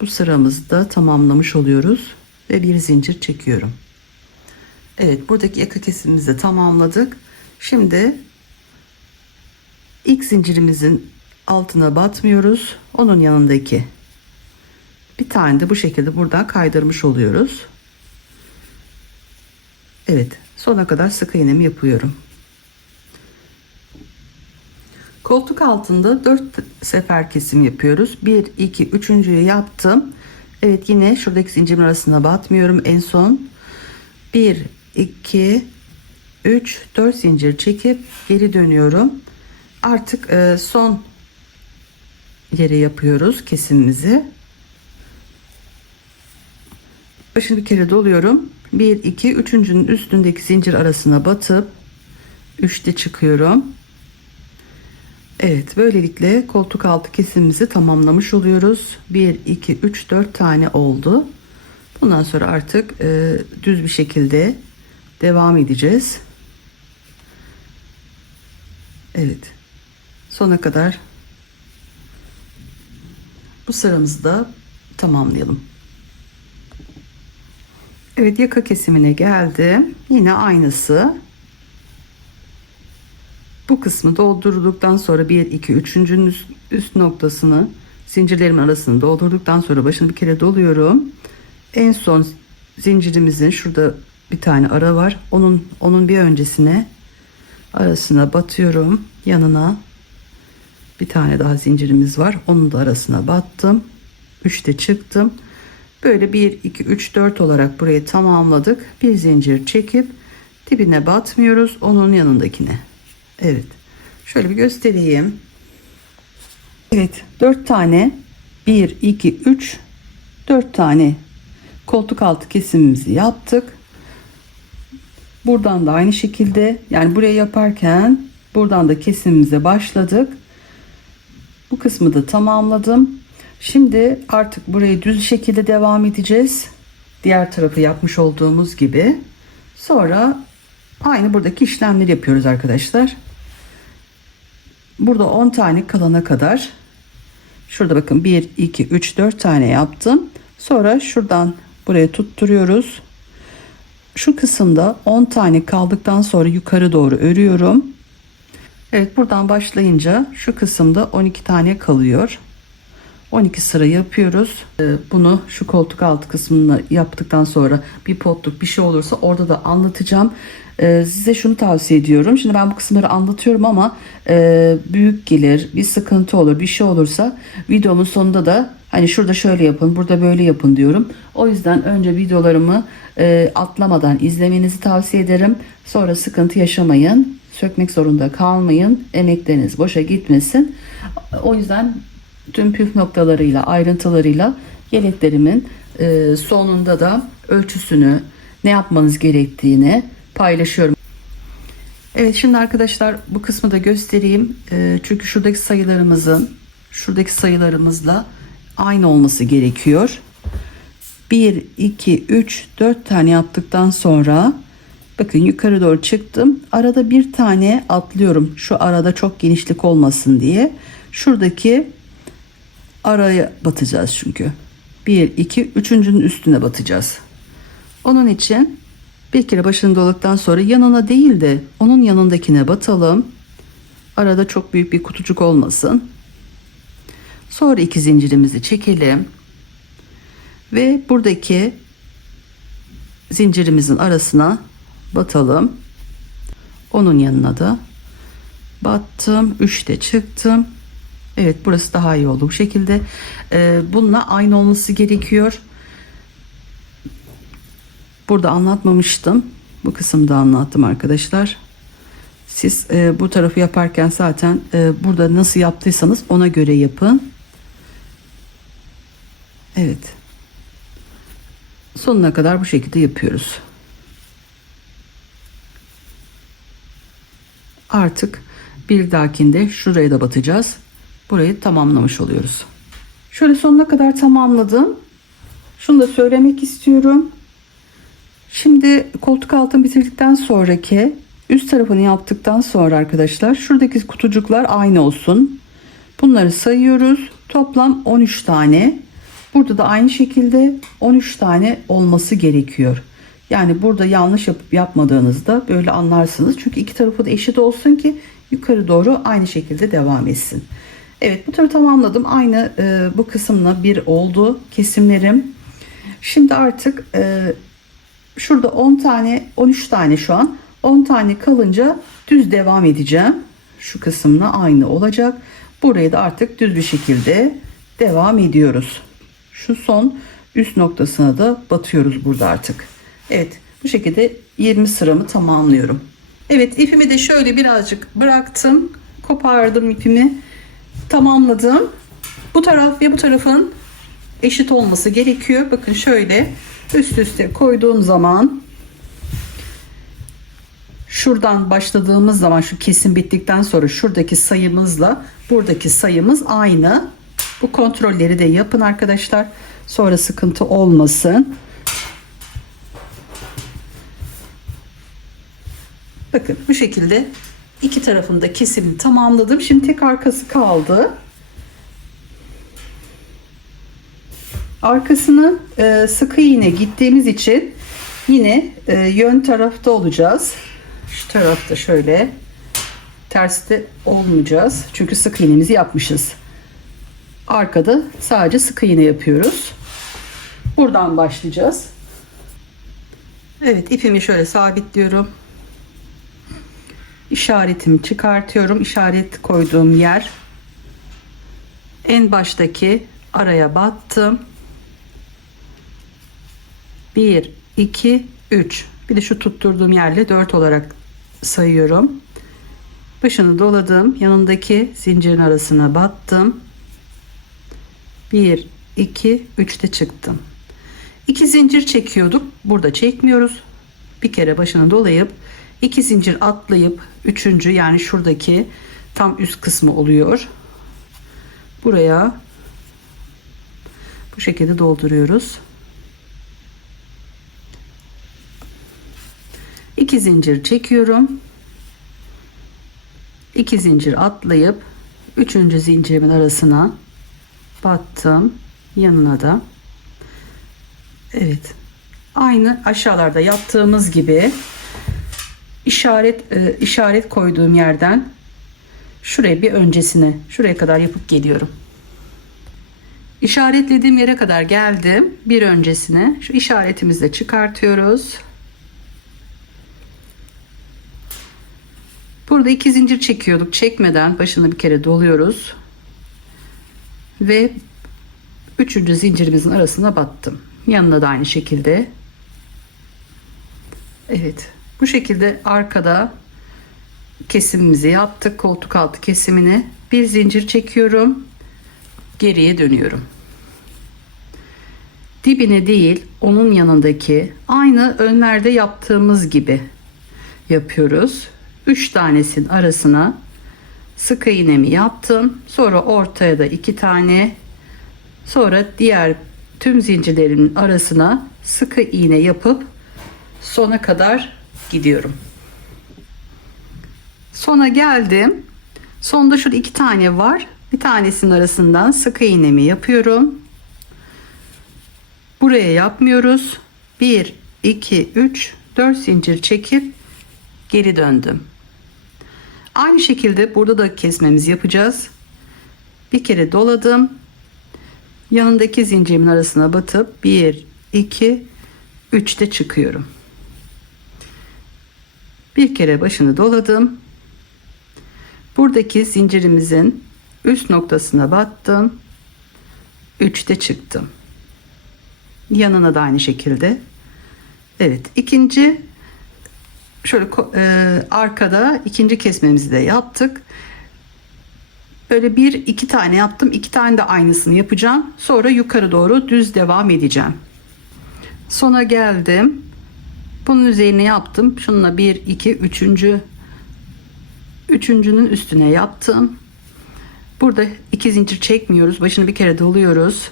bu sıramızı da tamamlamış oluyoruz ve bir zincir çekiyorum. Evet, buradaki yaka kesimimizi de tamamladık. Şimdi ilk zincirimizin altına batmıyoruz. Onun yanındaki bir tane de bu şekilde buradan kaydırmış oluyoruz. Evet, sona kadar sık iğnemi yapıyorum. Koltuk altında 4 sefer kesim yapıyoruz. 1 2 3.'yü yaptım. Evet, yine şuradaki zincirin arasına batmıyorum. En son 1 2 3 4 zincir çekip geri dönüyorum. Artık son yere yapıyoruz kesimimizi. Başını bir kere doluyorum. 1 2 üçüncünün üstündeki zincir arasına batıp 3'te çıkıyorum. Evet, böylelikle koltuk altı kesimimizi tamamlamış oluyoruz. 1 2 3 4 tane oldu. Bundan sonra artık düz bir şekilde devam edeceğiz. Evet, sona kadar bu sıramızı da tamamlayalım. Evet, yaka kesimine geldim. Yine aynısı. Bu kısmı doldurduktan sonra 1 2 üçüncünün üst noktasını zincirlerimin arasını doldurduktan sonra başını bir kere doluyorum. En son zincirimizin şurada bir tane ara var. Onun bir öncesine arasına batıyorum. Yanına bir tane daha zincirimiz var. Onun da arasına battım. 3'te çıktım. Böyle 1 2 3 4 olarak burayı tamamladık. Bir zincir çekip dibine batmıyoruz. Onun yanındakine. Evet. Şöyle bir göstereyim. Evet. 4 tane 1 2 3 4 tane koltuk altı kesimimizi yaptık. Buradan da aynı şekilde, yani buraya yaparken buradan da kesimimize başladık. Bu kısmı da tamamladım. Şimdi artık burayı düz şekilde devam edeceğiz. Diğer tarafı yapmış olduğumuz gibi. Sonra aynı buradaki işlemleri yapıyoruz arkadaşlar. Burada 10 tane kalana kadar, şurada bakın 1 2 3 4 tane yaptım. Sonra şuradan buraya tutturuyoruz. Şu kısımda 10 tane kaldıktan sonra yukarı doğru örüyorum. Evet, buradan başlayınca şu kısımda 12 tane kalıyor. 12 sıra yapıyoruz. Bunu şu koltuk altı kısmını yaptıktan sonra bir potluk bir şey olursa orada da anlatacağım. Size şunu tavsiye ediyorum. Şimdi ben bu kısımları anlatıyorum ama büyük gelir, bir sıkıntı olur, bir şey olursa videomun sonunda da hani şurada şöyle yapın, burada böyle yapın diyorum. O yüzden önce videolarımı atlamadan izlemenizi tavsiye ederim. Sonra sıkıntı yaşamayın, sökmek zorunda kalmayın, emekleriniz boşa gitmesin. O yüzden tüm püf noktalarıyla, ayrıntılarıyla yeleklerimin sonunda da ölçüsünü, ne yapmanız gerektiğini paylaşıyorum. Evet, şimdi arkadaşlar bu kısmı da göstereyim. Çünkü şuradaki sayılarımızla aynı olması gerekiyor. 1 2 3 4 tane yaptıktan sonra bakın yukarı doğru çıktım. Arada bir tane atlıyorum. Şu arada çok genişlik olmasın diye. Şuradaki araya batacağız çünkü. 1 2 üçüncünün üstüne batacağız. Onun için bir kere başını doladıktan sonra yanına değil de onun yanındakine batalım. Arada çok büyük bir kutucuk olmasın. Sonra 2 zincirimizi çekelim. Ve buradaki zincirimizin arasına batalım. Onun yanına da battım. 3'te çıktım. Evet, burası daha iyi oldu bu şekilde. Bununla aynı olması gerekiyor. Burada anlatmamıştım. Bu kısımda anlattım arkadaşlar. Siz bu tarafı yaparken zaten burada nasıl yaptıysanız ona göre yapın. Evet. Sonuna kadar bu şekilde yapıyoruz. Artık bir dahakinde şuraya da batacağız. Burayı tamamlamış oluyoruz. Şöyle sonuna kadar tamamladım. Şunu da söylemek istiyorum. Şimdi koltuk altını bitirdikten sonraki üst tarafını yaptıktan sonra arkadaşlar şuradaki kutucuklar aynı olsun. Bunları sayıyoruz. Toplam 13 tane. Burada da aynı şekilde 13 tane olması gerekiyor. Yani burada yanlış yapıp yapmadığınızda böyle anlarsınız. Çünkü iki tarafı da eşit olsun ki yukarı doğru aynı şekilde devam etsin. Evet, bu tarafı tamamladım. Aynı bu kısımla bir oldu kesimlerim. Şimdi artık şurada 10 tane 13 tane şu an 10 tane kalınca düz devam edeceğim. Şu kısımla aynı olacak. Burayı da artık düz bir şekilde devam ediyoruz. Şu son üst noktasına da batıyoruz burada artık. Evet, bu şekilde 20 sıramı tamamlıyorum. Evet, ipimi de şöyle birazcık bıraktım. Kopardım ipimi. Tamamladım. Bu taraf ve bu tarafın eşit olması gerekiyor. Bakın şöyle üst üste koyduğum zaman, şuradan başladığımız zaman, şu kesim bittikten sonra şuradaki sayımızla buradaki sayımız aynı. Bu kontrolleri de yapın arkadaşlar. Sonra sıkıntı olmasın. Bakın bu şekilde iki tarafında kesimini tamamladım. Şimdi tek arkası kaldı. Arkasını sıkı iğne gittiğimiz için yine yön tarafta olacağız. Şu tarafta şöyle, terste olmayacağız. Çünkü sık iğnemizi yapmışız. Arkada sadece sık iğne yapıyoruz. Buradan başlayacağız. Evet, ipimi şöyle sabitliyorum. İşaretimi çıkartıyorum. İşaret koyduğum yer en baştaki araya battım. 1 2 3. Bir de şu tutturduğum yerle 4 olarak sayıyorum. Başını doladım. Yanındaki zincirin arasına battım. 1 2 3'te çıktım. 2 zincir çekiyorduk. Burada çekmiyoruz. Bir kere başını dolayıp 2 zincir atlayıp 3. yani şuradaki tam üst kısmı oluyor. Buraya bu şekilde dolduruyoruz. 2 zincir çekiyorum. 2 zincir atlayıp 3. zincirimin arasına battım. Yanına da. Evet. Aynı aşağılarda yaptığımız gibi işaret koyduğum yerden şuraya bir öncesine, şuraya kadar yapıp geliyorum. İşaretlediğim yere kadar geldim. Bir öncesine şu işaretimizi de çıkartıyoruz. Burada 2 zincir çekiyorduk. Çekmeden başını bir kere doluyoruz. Ve 3. zincirimizin arasına battım. Yanına da aynı şekilde. Evet. Bu şekilde arkada kesimimizi yaptık. Koltuk altı kesimini. Bir zincir çekiyorum. Geriye dönüyorum. Dibine değil, onun yanındaki aynı önlerde yaptığımız gibi yapıyoruz. 3 tanesinin arasına sık iğnemi yaptım. Sonra ortaya da 2 tane. Sonra diğer tüm zincirlerimin arasına sık iğne yapıp sona kadar gidiyorum. Sona geldim. Sonda şurada 2 tane var. Bir tanesinin arasından sık iğnemi yapıyorum. Buraya yapmıyoruz. 1 2 3 4 zincir çekip geri döndüm. Aynı şekilde burada da kesmemizi yapacağız. Bir kere doladım. Yanındaki zincirimin arasına batıp 1 2 3'te çıkıyorum. Bir kere başını doladım. Buradaki zincirimizin üst noktasına battım. 3'te çıktım. Yanına da aynı şekilde. Evet, ikinci şöyle arkada ikinci kesmemizi de yaptık. Böyle 1-2 tane yaptım. 2 tane de aynısını yapacağım. Sonra yukarı doğru düz devam edeceğim. Sona geldim. Bunun üzerine yaptım. Şununla 1 2 üçüncünün üstüne yaptım. Burada 2 zincir çekmiyoruz. Başını bir kere doluyoruz.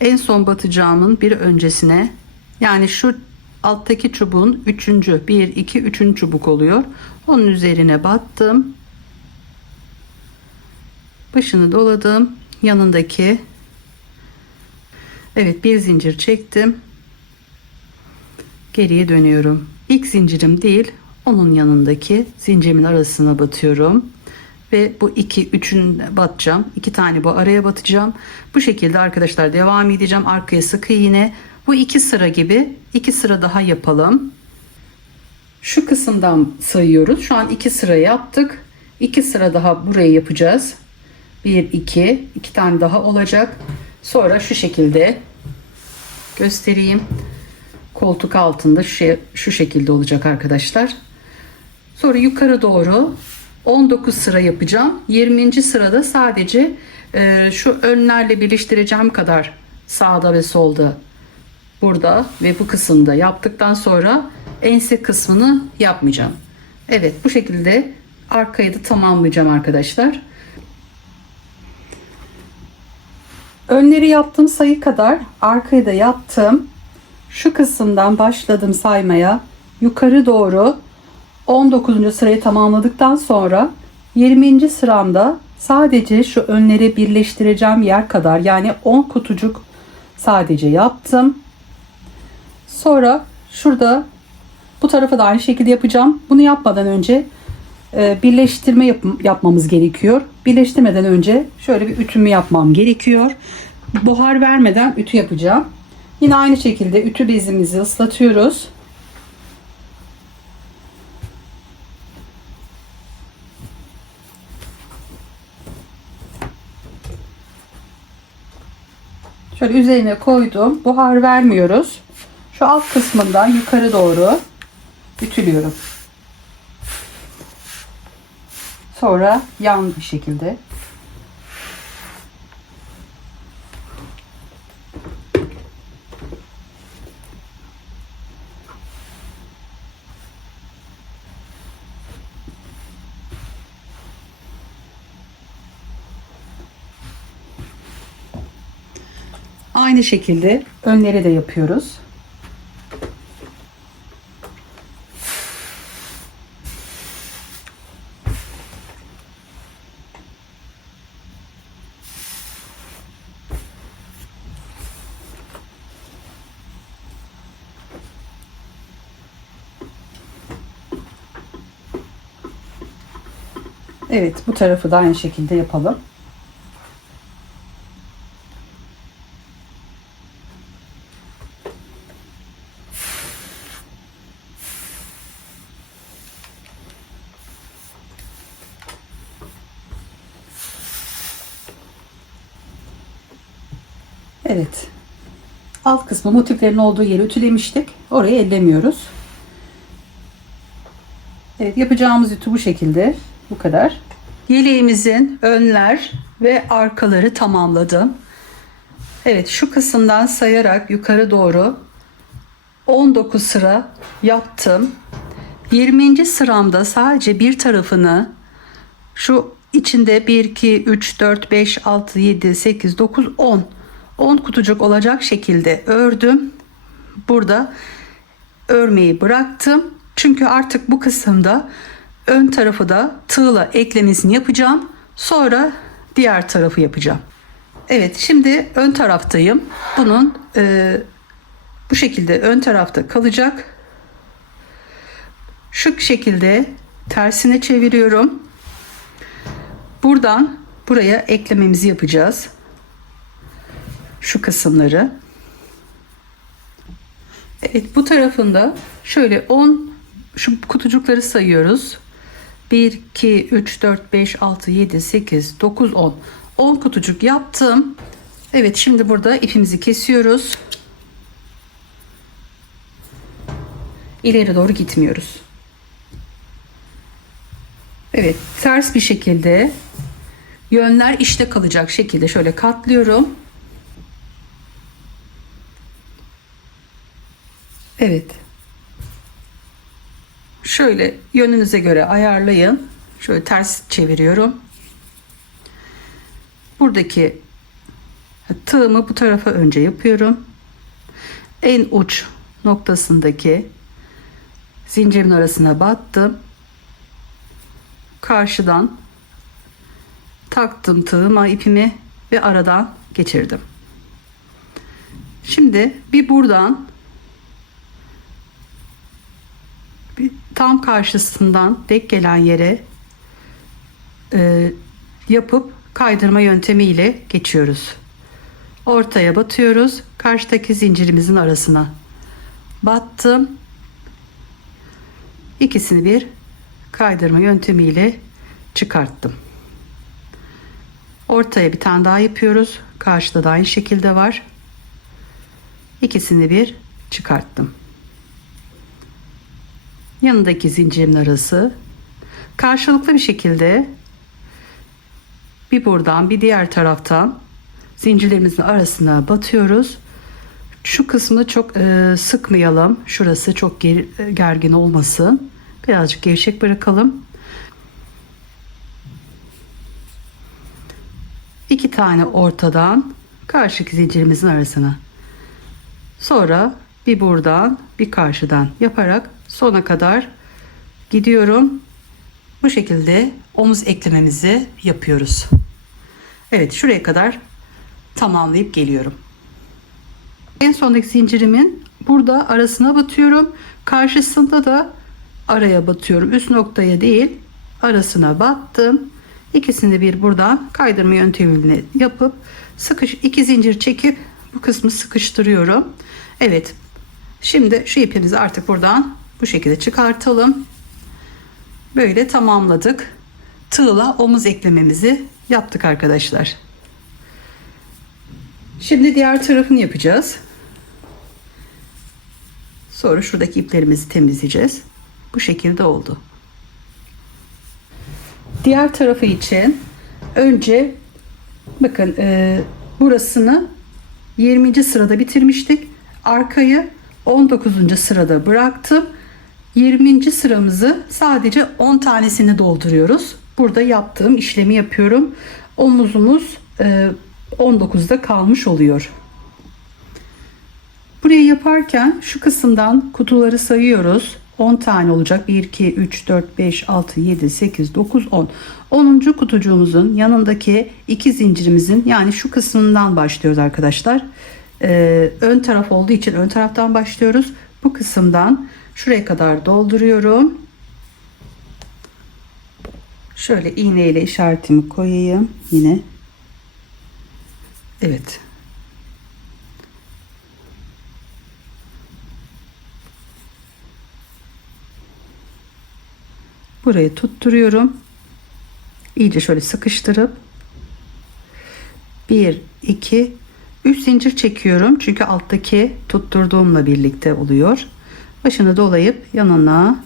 En son batacağımın bir öncesine, yani şu alttaki çubuğun 3. 1 2 3. çubuk oluyor. Onun üzerine battım. Başını doladım. Yanındaki, evet, bir zincir çektim. Geriye dönüyorum. İlk zincirim değil, onun yanındaki zincirimin arasına batıyorum. Ve bu 2 3'ün batacağım. 2 tane bu araya batacağım. Bu şekilde arkadaşlar devam edeceğim. Arkaya sık iğne. Bu 2 sıra gibi 2 sıra daha yapalım. Şu kısımdan sayıyoruz. Şu an 2 sıra yaptık. 2 sıra daha burayı yapacağız. 1 2 2 tane daha olacak. Sonra şu şekilde göstereyim. Koltuk altında şu şekilde olacak arkadaşlar. Sonra yukarı doğru 19 sıra yapacağım. 20. sırada sadece şu önlerle birleştireceğim kadar sağda ve solda, burada ve bu kısımda yaptıktan sonra ense kısmını yapmayacağım. Evet, bu şekilde arkayı da tamamlayacağım arkadaşlar. Önleri yaptığım sayı kadar arkayı da yaptım. Şu kısımdan başladım saymaya. Yukarı doğru 19. sırayı tamamladıktan sonra 20. sıramda sadece şu önleri birleştireceğim yer kadar, yani 10 kutucuk sadece yaptım. Sonra şurada bu tarafa da aynı şekilde yapacağım. Bunu yapmadan önce birleştirme yapmamız gerekiyor. Birleştirmeden önce şöyle bir ütümü yapmam gerekiyor. Buhar vermeden ütü yapacağım. Yine aynı şekilde ütü bezimizi ıslatıyoruz. Şöyle üzerine koydum. Buhar vermiyoruz. Şu alt kısmından yukarı doğru ütülüyorum. Sonra yan bir şekilde. Aynı şekilde önleri de yapıyoruz. Evet, bu tarafı da aynı şekilde yapalım. Evet. Alt kısmı motiflerin olduğu yeri ütülemiştik. Orayı ellemiyoruz. Evet, yapacağımız ütü bu şekilde. Bu kadar. Yeleğimizin önler ve arkaları tamamladım. Evet, şu kısımdan sayarak yukarı doğru 19 sıra yaptım. 20. sıramda sadece bir tarafını, şu içinde 1, 2, 3, 4, 5, 6, 7, 8, 9, 10 kutucuk olacak şekilde ördüm. Burada örmeyi bıraktım. Çünkü artık bu kısımda ön tarafı da tığla eklemesini yapacağım. Sonra diğer tarafı yapacağım. Evet, şimdi ön taraftayım. Bunun bu şekilde ön tarafta kalacak. Şu şekilde tersine çeviriyorum. Buradan buraya eklememizi yapacağız. Şu kısımları. Evet, bu tarafında şöyle 10 şu kutucukları sayıyoruz. 1, 2, 3, 4, 5, 6, 7, 8, 9, 10. 10 kutucuk yaptım. Evet, şimdi burada ipimizi kesiyoruz. İleri doğru gitmiyoruz. Evet, ters bir şekilde yönler işte kalacak şekilde şöyle katlıyorum. Evet. Şöyle yönünüze göre ayarlayın. Şöyle ters çeviriyorum. Buradaki tığımı bu tarafa önce yapıyorum. En uç noktasındaki zincirimin arasına battım. Karşıdan taktım tığıma ipimi ve aradan geçirdim. Şimdi bir buradan tam karşısından denk gelen yere yapıp kaydırma yöntemiyle geçiyoruz. Ortaya batıyoruz. Karşıdaki zincirimizin arasına battım. İkisini bir kaydırma yöntemiyle çıkarttım. Ortaya bir tane daha yapıyoruz. Karşıda da aynı şekilde var. İkisini bir çıkarttım. Yanındaki zincirin arası. Karşılıklı bir şekilde bir buradan bir diğer taraftan zincirlerimizin arasına batıyoruz. Şu kısmını çok sıkmayalım. Şurası çok gergin olmasın. Birazcık gevşek bırakalım. 2 tane ortadan karşıki zincirimizin arasına. Sonra bir buradan bir karşıdan yaparak sona kadar gidiyorum. Bu şekilde omuz eklememizi yapıyoruz. Evet, şuraya kadar tamamlayıp geliyorum. En sondaki zincirimin burada arasına batıyorum. Karşısında da araya batıyorum. Üst noktaya değil, arasına battım. İkisini bir buradan kaydırma yöntemiyle yapıp iki zincir çekip bu kısmı sıkıştırıyorum. Evet. Şimdi şu ipimizi artık buradan bu şekilde çıkartalım. Böyle tamamladık. Tığla omuz eklememizi yaptık arkadaşlar. Şimdi diğer tarafını yapacağız. Sonra şuradaki iplerimizi temizleyeceğiz. Bu şekilde oldu. Diğer tarafı için önce bakın burasını 20. sırada bitirmiştik. Arkayı 19. sırada bıraktım. 20. sıramızı sadece 10 tanesini dolduruyoruz. Burada yaptığım işlemi yapıyorum. Omuzumuz 19'da kalmış oluyor. Burayı yaparken şu kısımdan kutuları sayıyoruz. 10 tane olacak. 1, 2, 3, 4, 5, 6, 7, 8, 9, 10. 10. kutucuğumuzun yanındaki iki zincirimizin yani şu kısmından başlıyoruz arkadaşlar. Ön taraf olduğu için ön taraftan başlıyoruz. Bu kısımdan şuraya kadar dolduruyorum. Şöyle iğne ile işaretimi koyayım yine. Evet. Burayı tutturuyorum. İyice şöyle sıkıştırıp 1, 2, 3 zincir çekiyorum. Çünkü alttaki tutturduğumla birlikte oluyor. Başını dolayıp yanına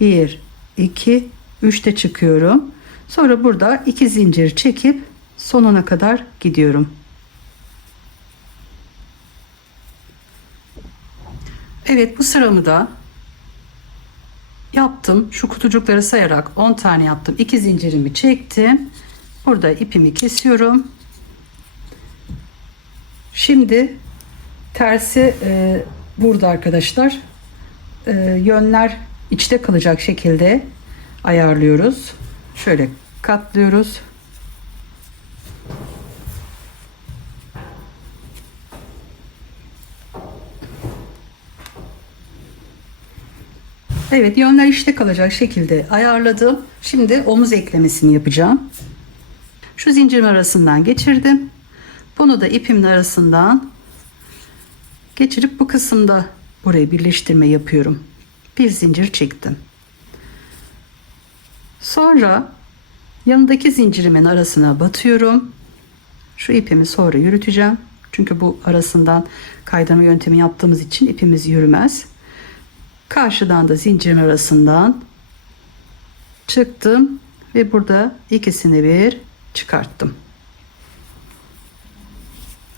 1, 2, 3 de çıkıyorum. Sonra burada 2 zincir çekip sonuna kadar gidiyorum. Evet, bu sıramı da yaptım. Şu kutucukları sayarak 10 tane yaptım. 2 zincirimi çektim. Burada ipimi kesiyorum. Şimdi tersi burada arkadaşlar. Yönler içte kalacak şekilde ayarlıyoruz. Şöyle katlıyoruz. Evet, yönler içte kalacak şekilde ayarladım. Şimdi omuz eklemesini yapacağım. Şu zincirin arasından geçirdim. Bunu da ipimin arasından geçirip bu kısımda burayı birleştirme yapıyorum. Bir zincir çektim. Sonra yanındaki zincirimin arasına batıyorum. Şu ipimi sonra yürüteceğim. Çünkü bu arasından kaydırma yöntemi yaptığımız için ipimiz yürümez. Karşıdan da zincirin arasından çıktım ve burada ikisini bir çıkarttım.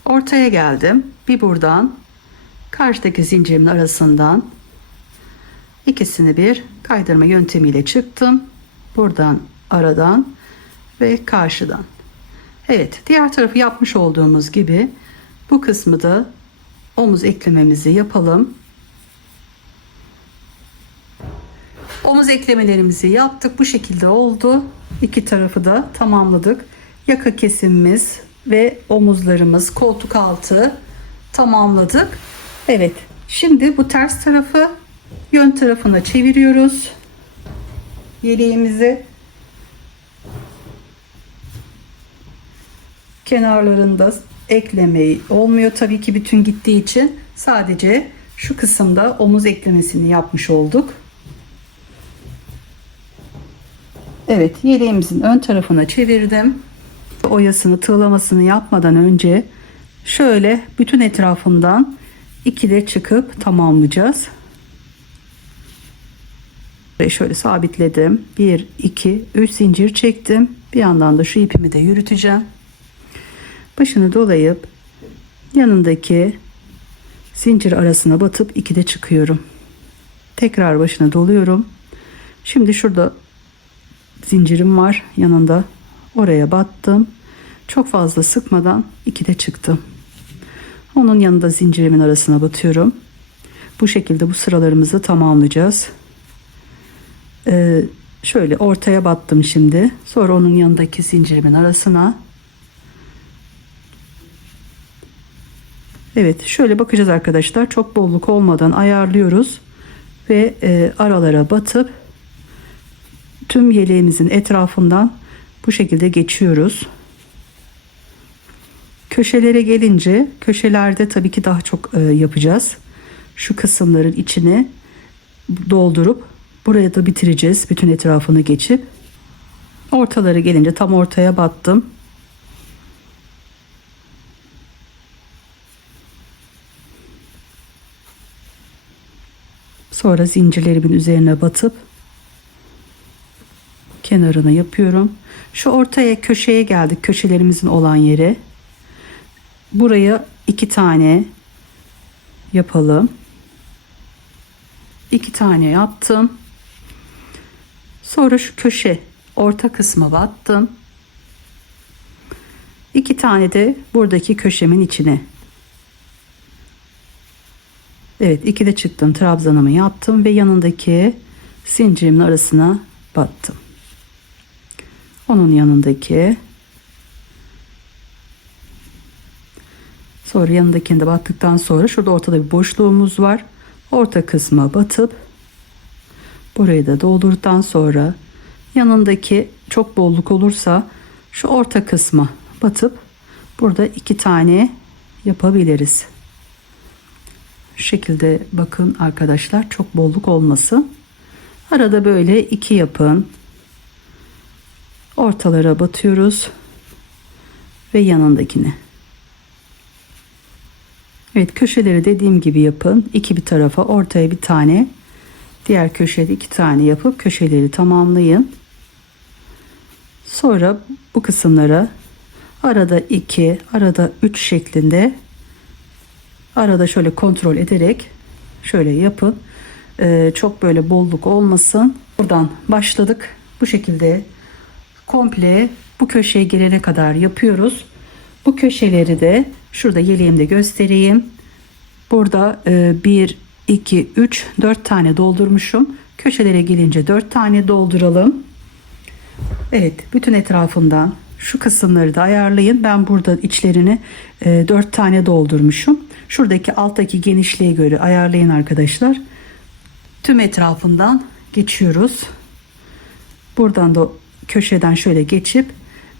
Ortaya geldim. Bir buradan karşıdaki zincirimin arasından ikisini bir kaydırma yöntemiyle çıktım. Buradan aradan ve karşıdan. Evet, diğer tarafı yapmış olduğumuz gibi bu kısmı da omuz eklememizi yapalım. Omuz eklemelerimizi yaptık. Bu şekilde oldu. İki tarafı da tamamladık. Yaka kesimimiz ve omuzlarımız, koltuk altı tamamladık. Evet. Şimdi bu ters tarafı yön tarafına çeviriyoruz. Yeleğimizi kenarlarında eklemeyi olmuyor. Tabii ki bütün gittiği için sadece şu kısımda omuz eklemesini yapmış olduk. Evet, yeleğimizin ön tarafına çevirdim. Oyasını, tığlamasını yapmadan önce şöyle bütün etrafından ikide çıkıp tamamlayacağız. Burayı şöyle sabitledim. 1, 2, 3 zincir çektim. Bir yandan da şu ipimi de yürüteceğim. Başını dolayıp yanındaki zincir arasına batıp 2'de çıkıyorum. Tekrar başına doluyorum. Şimdi şurada zincirim var yanında. Oraya battım. Çok fazla sıkmadan 2'de çıktım. Onun yanında zincirimin arasına batıyorum. Bu şekilde bu sıralarımızı tamamlayacağız. Şöyle ortaya battım şimdi. Sonra onun yanındaki zincirimin arasına. Evet, şöyle bakacağız arkadaşlar. Çok bolluk olmadan ayarlıyoruz ve aralara batıp tüm yeleğimizin etrafından bu şekilde geçiyoruz. Köşelere gelince, köşelerde tabii ki daha çok yapacağız. Şu kısımların içini doldurup buraya da bitireceğiz. Bütün etrafını geçip ortaları gelince tam ortaya battım. Sonra zincirlerimin üzerine batıp kenarına yapıyorum. Şu ortaya köşeye geldik. Köşelerimizin olan yere. Buraya 2 tane yapalım. 2 tane yaptım. Sonra şu köşe orta kısma battım. 2 tane de buradaki köşemin içine. Evet, 2'de çıktım. Trabzanımı yaptım ve yanındaki zincirimin arasına battım. Onun yanındaki. Sonra yanındakini de battıktan sonra şurada ortada bir boşluğumuz var. Orta kısma batıp burayı da doldurduktan sonra yanındaki çok bolluk olursa şu orta kısma batıp burada 2 tane yapabiliriz. Şu şekilde bakın arkadaşlar, çok bolluk olmasın. Arada böyle 2 yapın. Ortalara batıyoruz ve yanındakine. Evet, köşeleri dediğim gibi yapın. 2 bir tarafa, ortaya bir tane, diğer köşede 2 tane yapıp köşeleri tamamlayın. Sonra bu kısımlara arada 2, arada 3 şeklinde, arada şöyle kontrol ederek şöyle yapın. Çok böyle bolluk olmasın. Buradan başladık. Bu şekilde komple bu köşeye gelene kadar yapıyoruz. Bu köşeleri de şurada yeleğimde göstereyim. Burada 1, 2, 3, 4 tane doldurmuşum. Köşelere gelince 4 tane dolduralım. Evet, bütün etrafından şu kısımları da ayarlayın. Ben burada içlerini 4 tane doldurmuşum. Şuradaki alttaki genişliğe göre ayarlayın arkadaşlar. Tüm etrafından geçiyoruz. Buradan da köşeden şöyle geçip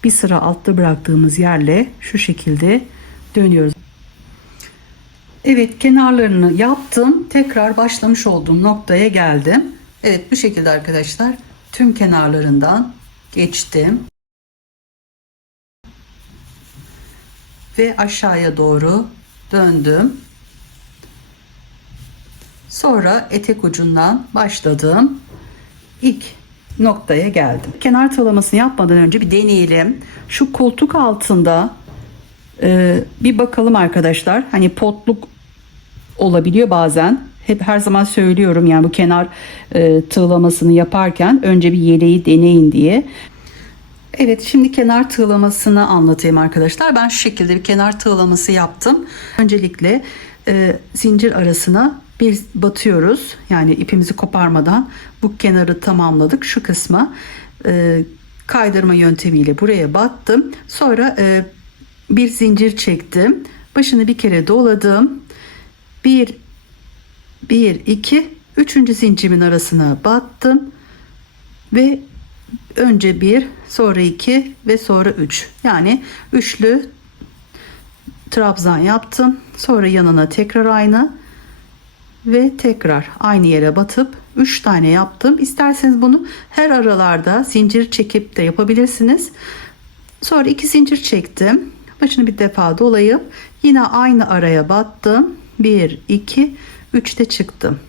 bir sıra altta bıraktığımız yerle şu şekilde dönüyoruz. Evet, kenarlarını yaptım. Tekrar başlamış olduğum noktaya geldim. Evet, bu şekilde arkadaşlar tüm kenarlarından geçtim. Ve aşağıya doğru döndüm. Sonra etek ucundan başladım. İlk noktaya geldim. Kenar tığlamasını yapmadan önce bir deneyelim. Şu koltuk altında bir bakalım arkadaşlar. Hani potluk olabiliyor bazen. Hep her zaman söylüyorum yani bu kenar tığlamasını yaparken önce bir yeleği deneyin diye. Evet, şimdi kenar tığlamasını anlatayım arkadaşlar. Ben şu şekilde bir kenar tığlaması yaptım. Öncelikle zincir arasına bir batıyoruz. Yani ipimizi koparmadan bu kenarı tamamladık. Şu kısma kaydırma yöntemiyle buraya battım. Sonra bir zincir çektim. Başını bir kere doladım. 1, 2, 3. zincirimin arasına battım. Ve önce 1, sonra 2 ve sonra 3. Yani üçlü trabzan yaptım. Sonra yanına tekrar aynı ve tekrar aynı yere batıp 3 tane yaptım. İsterseniz bunu her aralarda zincir çekip de yapabilirsiniz. Sonra 2 zincir çektim. Başını bir defa dolayıp yine aynı araya battım. 1, 2, 3'te çıktım.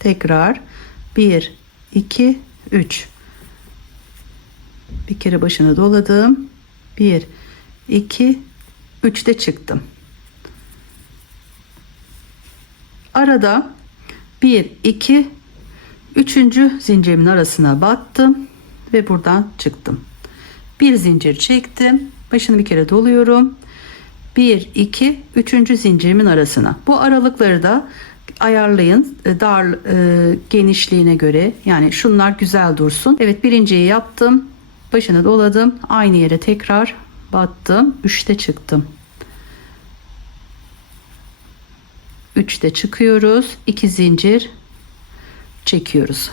Tekrar 1, 2 3. Bir kere başına doladım. 1 2 3 de çıktım. Arada 1 2 üçüncü zincirimin arasına battım ve buradan çıktım. Bir zincir çektim. Başını bir kere doluyorum. 1 2 üçüncü zincirimin arasına. Bu aralıkları da ayarlayın dar genişliğine göre. Yani şunlar güzel dursun. Evet, birinciyi yaptım. Başını doladım. Aynı yere tekrar battım. 3'te çıktım. 3'te çıkıyoruz. 2 zincir çekiyoruz.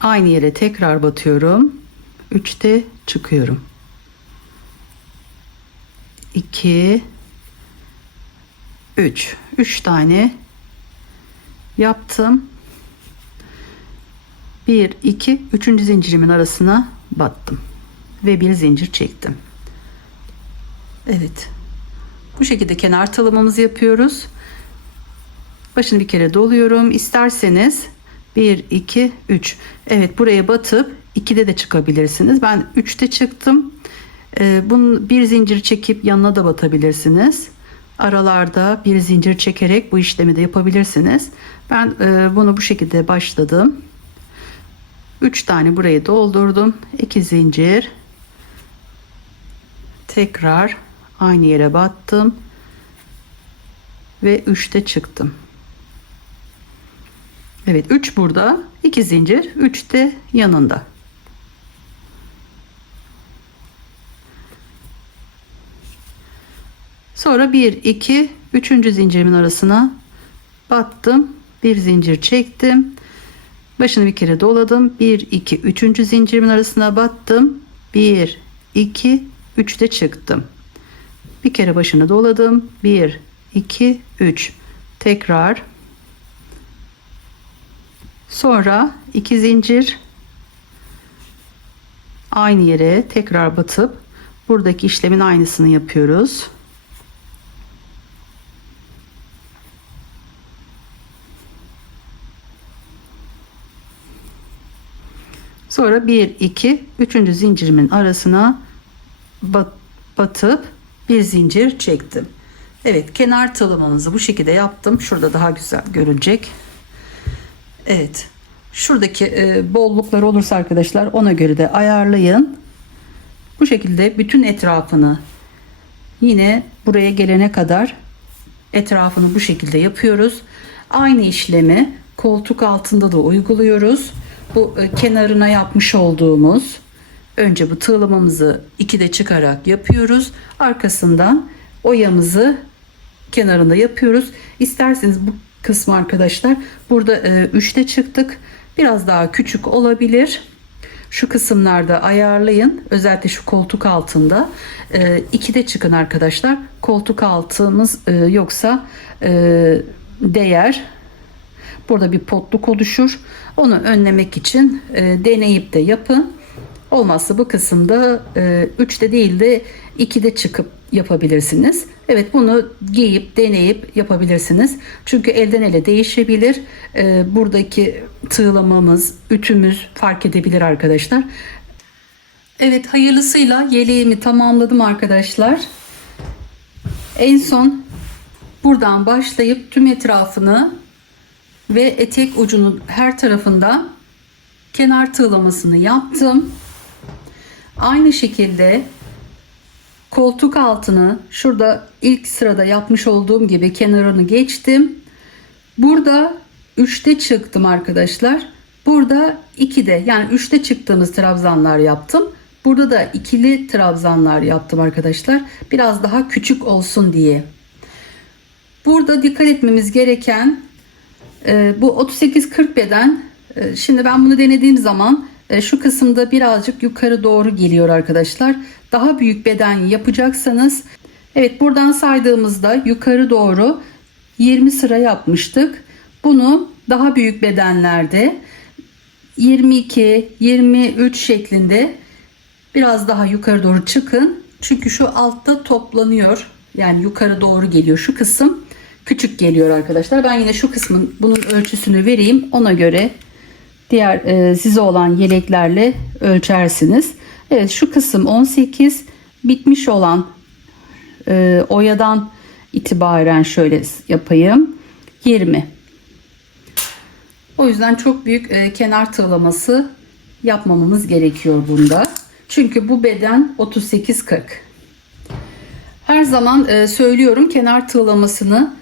Aynı yere tekrar batıyorum. 3'te çıkıyorum. 2 3 tane yaptım. 1 2 üçüncü zincirimin arasına battım ve bir zincir çektim. Evet, bu şekilde kenar tığlamamızı yapıyoruz. Başını bir kere doluyorum. İsterseniz 1 2 3, evet, buraya batıp 2'de de çıkabilirsiniz. Ben 3'te çıktım. Bunu bir zincir çekip yanına da batabilirsiniz. Aralarda bir zincir çekerek bu işlemi de yapabilirsiniz. Ben bunu bu şekilde başladım. 3 tane burayı doldurdum. 2 zincir. Tekrar aynı yere battım. Ve 3'te çıktım. Evet, 3 burada. 2 zincir. 3 de yanında. Sonra 1 2 üçüncü zincirimin arasına battım. Bir zincir çektim. Başını bir kere doladım. 1 2 üçüncü zincirimin arasına battım. 1 2 3'te çıktım. Bir kere başını doladım. 1 2 3. Tekrar. Sonra 2 zincir. Aynı yere tekrar batıp buradaki işlemin aynısını yapıyoruz. Sonra 1 2 üçüncü zincirimin arasına batıp bir zincir çektim. Evet, kenar tığlamamızı bu şekilde yaptım. Şurada daha güzel görülecek. Evet, şuradaki bolluklar olursa arkadaşlar ona göre de ayarlayın. Bu şekilde bütün etrafını, yine buraya gelene kadar etrafını bu şekilde yapıyoruz. Aynı işlemi koltuk altında da uyguluyoruz. Bu kenarına yapmış olduğumuz, önce bu tığlamamızı 2'de çıkarak yapıyoruz. Arkasından oyamızı kenarında yapıyoruz. İsterseniz bu kısmı arkadaşlar, burada 3'te çıktık. Biraz daha küçük olabilir. Şu kısımlarda ayarlayın. Özellikle şu koltuk altında 2'de çıkın arkadaşlar. Koltuk altımız yoksa değer. Burada bir potluk oluşur. Onu önlemek için deneyip de yapın. Olmazsa bu kısımda 3'te değil de 2'de çıkıp yapabilirsiniz. Evet, bunu giyip deneyip yapabilirsiniz. Çünkü elden ele değişebilir. Buradaki tığlamamız, ütümüz fark edebilir arkadaşlar. Evet, hayırlısıyla yeleğimi tamamladım arkadaşlar. En son buradan başlayıp tüm etrafını ve etek ucunun her tarafında kenar tığlamasını yaptım. Aynı şekilde koltuk altını şurada ilk sırada yapmış olduğum gibi kenarını geçtim. Burada 3'te çıktım arkadaşlar. Burada 2'de, yani 3'te çıktığımız trabzanlar yaptım. Burada da ikili trabzanlar yaptım arkadaşlar. Biraz daha küçük olsun diye. Burada dikkat etmemiz gereken bu 38-40 beden. Şimdi ben bunu denediğim zaman şu kısımda birazcık yukarı doğru geliyor arkadaşlar. Daha büyük beden yapacaksanız, evet, buradan saydığımızda yukarı doğru 20 sıra yapmıştık. Bunu daha büyük bedenlerde 22, 23 şeklinde biraz daha yukarı doğru çıkın. Çünkü şu altta toplanıyor. Yani yukarı doğru geliyor şu kısım. küçük geliyor arkadaşlar. Ben yine şu kısmın bunun ölçüsünü vereyim. Ona göre diğer size olan yeleklerle ölçersiniz. Evet, şu kısım 18, bitmiş olan oyadan itibaren şöyle yapayım, 20. O yüzden çok büyük kenar tığlaması yapmamamız gerekiyor bunda. Çünkü bu beden 38-40. Her zaman söylüyorum, kenar tığlamasını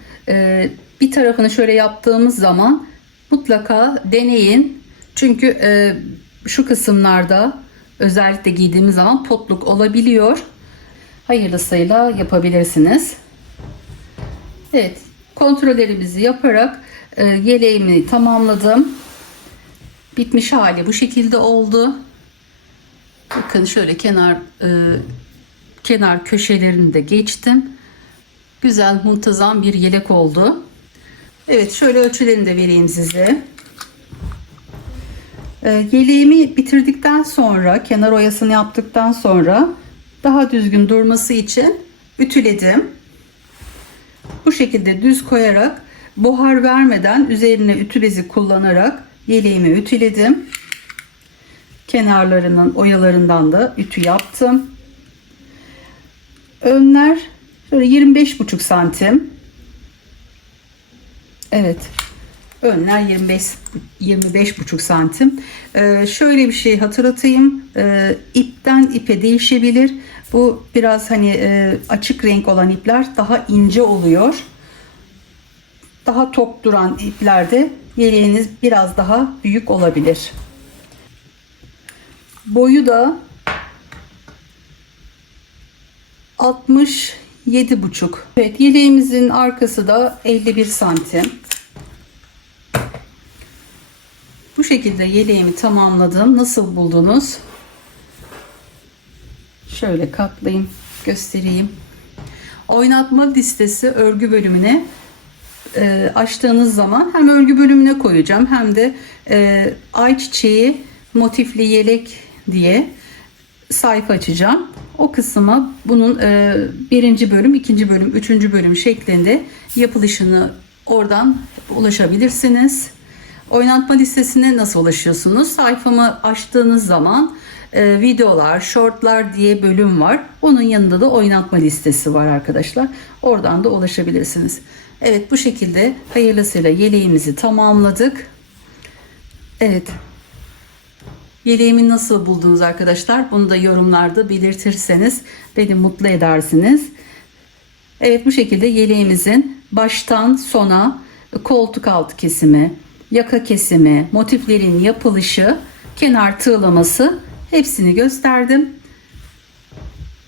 bir tarafını şöyle yaptığımız zaman mutlaka deneyin. Çünkü şu kısımlarda özellikle giydiğimiz zaman potluk olabiliyor. Hayırlısıyla yapabilirsiniz. Evet, kontrollerimizi yaparak yeleğimi tamamladım. Bitmiş hali bu şekilde oldu. Bakın şöyle kenar köşelerini de geçtim. Güzel, muntazam bir yelek oldu. Evet, şöyle ölçülerini de vereyim size. Yeleğimi bitirdikten sonra, kenar oyasını yaptıktan sonra daha düzgün durması için ütüledim. Bu şekilde düz koyarak, buhar vermeden üzerine ütü bezi kullanarak yeleğimi ütüledim. Kenarlarının oyalarından da ütü yaptım. Önler şöyle 25,5 santim. Evet. Önler 25,5 santim. Şöyle bir şey hatırlatayım. İpten ipe değişebilir. Bu biraz açık renk olan ipler daha ince oluyor. Daha tok duran iplerde yeleğiniz biraz daha büyük olabilir. Boyu da 67,5. Evet, yeleğimizin arkası da 51 santim. Bu şekilde yeleğimi tamamladım. Nasıl buldunuz? Şöyle katlayayım, göstereyim. Oynatma listesi örgü bölümüne açtığınız zaman hem örgü bölümüne koyacağım hem de ayçiçeği motifli yelek diye sayfa açacağım. O kısma bunun birinci bölüm, ikinci bölüm, üçüncü bölüm şeklinde yapılışını oradan ulaşabilirsiniz. Oynatma listesine nasıl ulaşıyorsunuz? Sayfamı açtığınız zaman videolar, shortlar diye bölüm var. Onun yanında da oynatma listesi var arkadaşlar. Oradan da ulaşabilirsiniz. Evet, bu şekilde hayırlısıyla yeleğimizi tamamladık. Evet. Yeleğimi nasıl buldunuz arkadaşlar? Bunu da yorumlarda belirtirseniz beni mutlu edersiniz. Evet, bu şekilde yeleğimizin baştan sona koltuk altı kesimi, yaka kesimi, motiflerin yapılışı, kenar tığlaması hepsini gösterdim.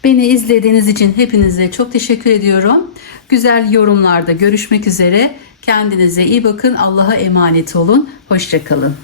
Beni izlediğiniz için hepinize çok teşekkür ediyorum. Güzel yorumlarda görüşmek üzere. Kendinize iyi bakın. Allah'a emanet olun. Hoşça kalın.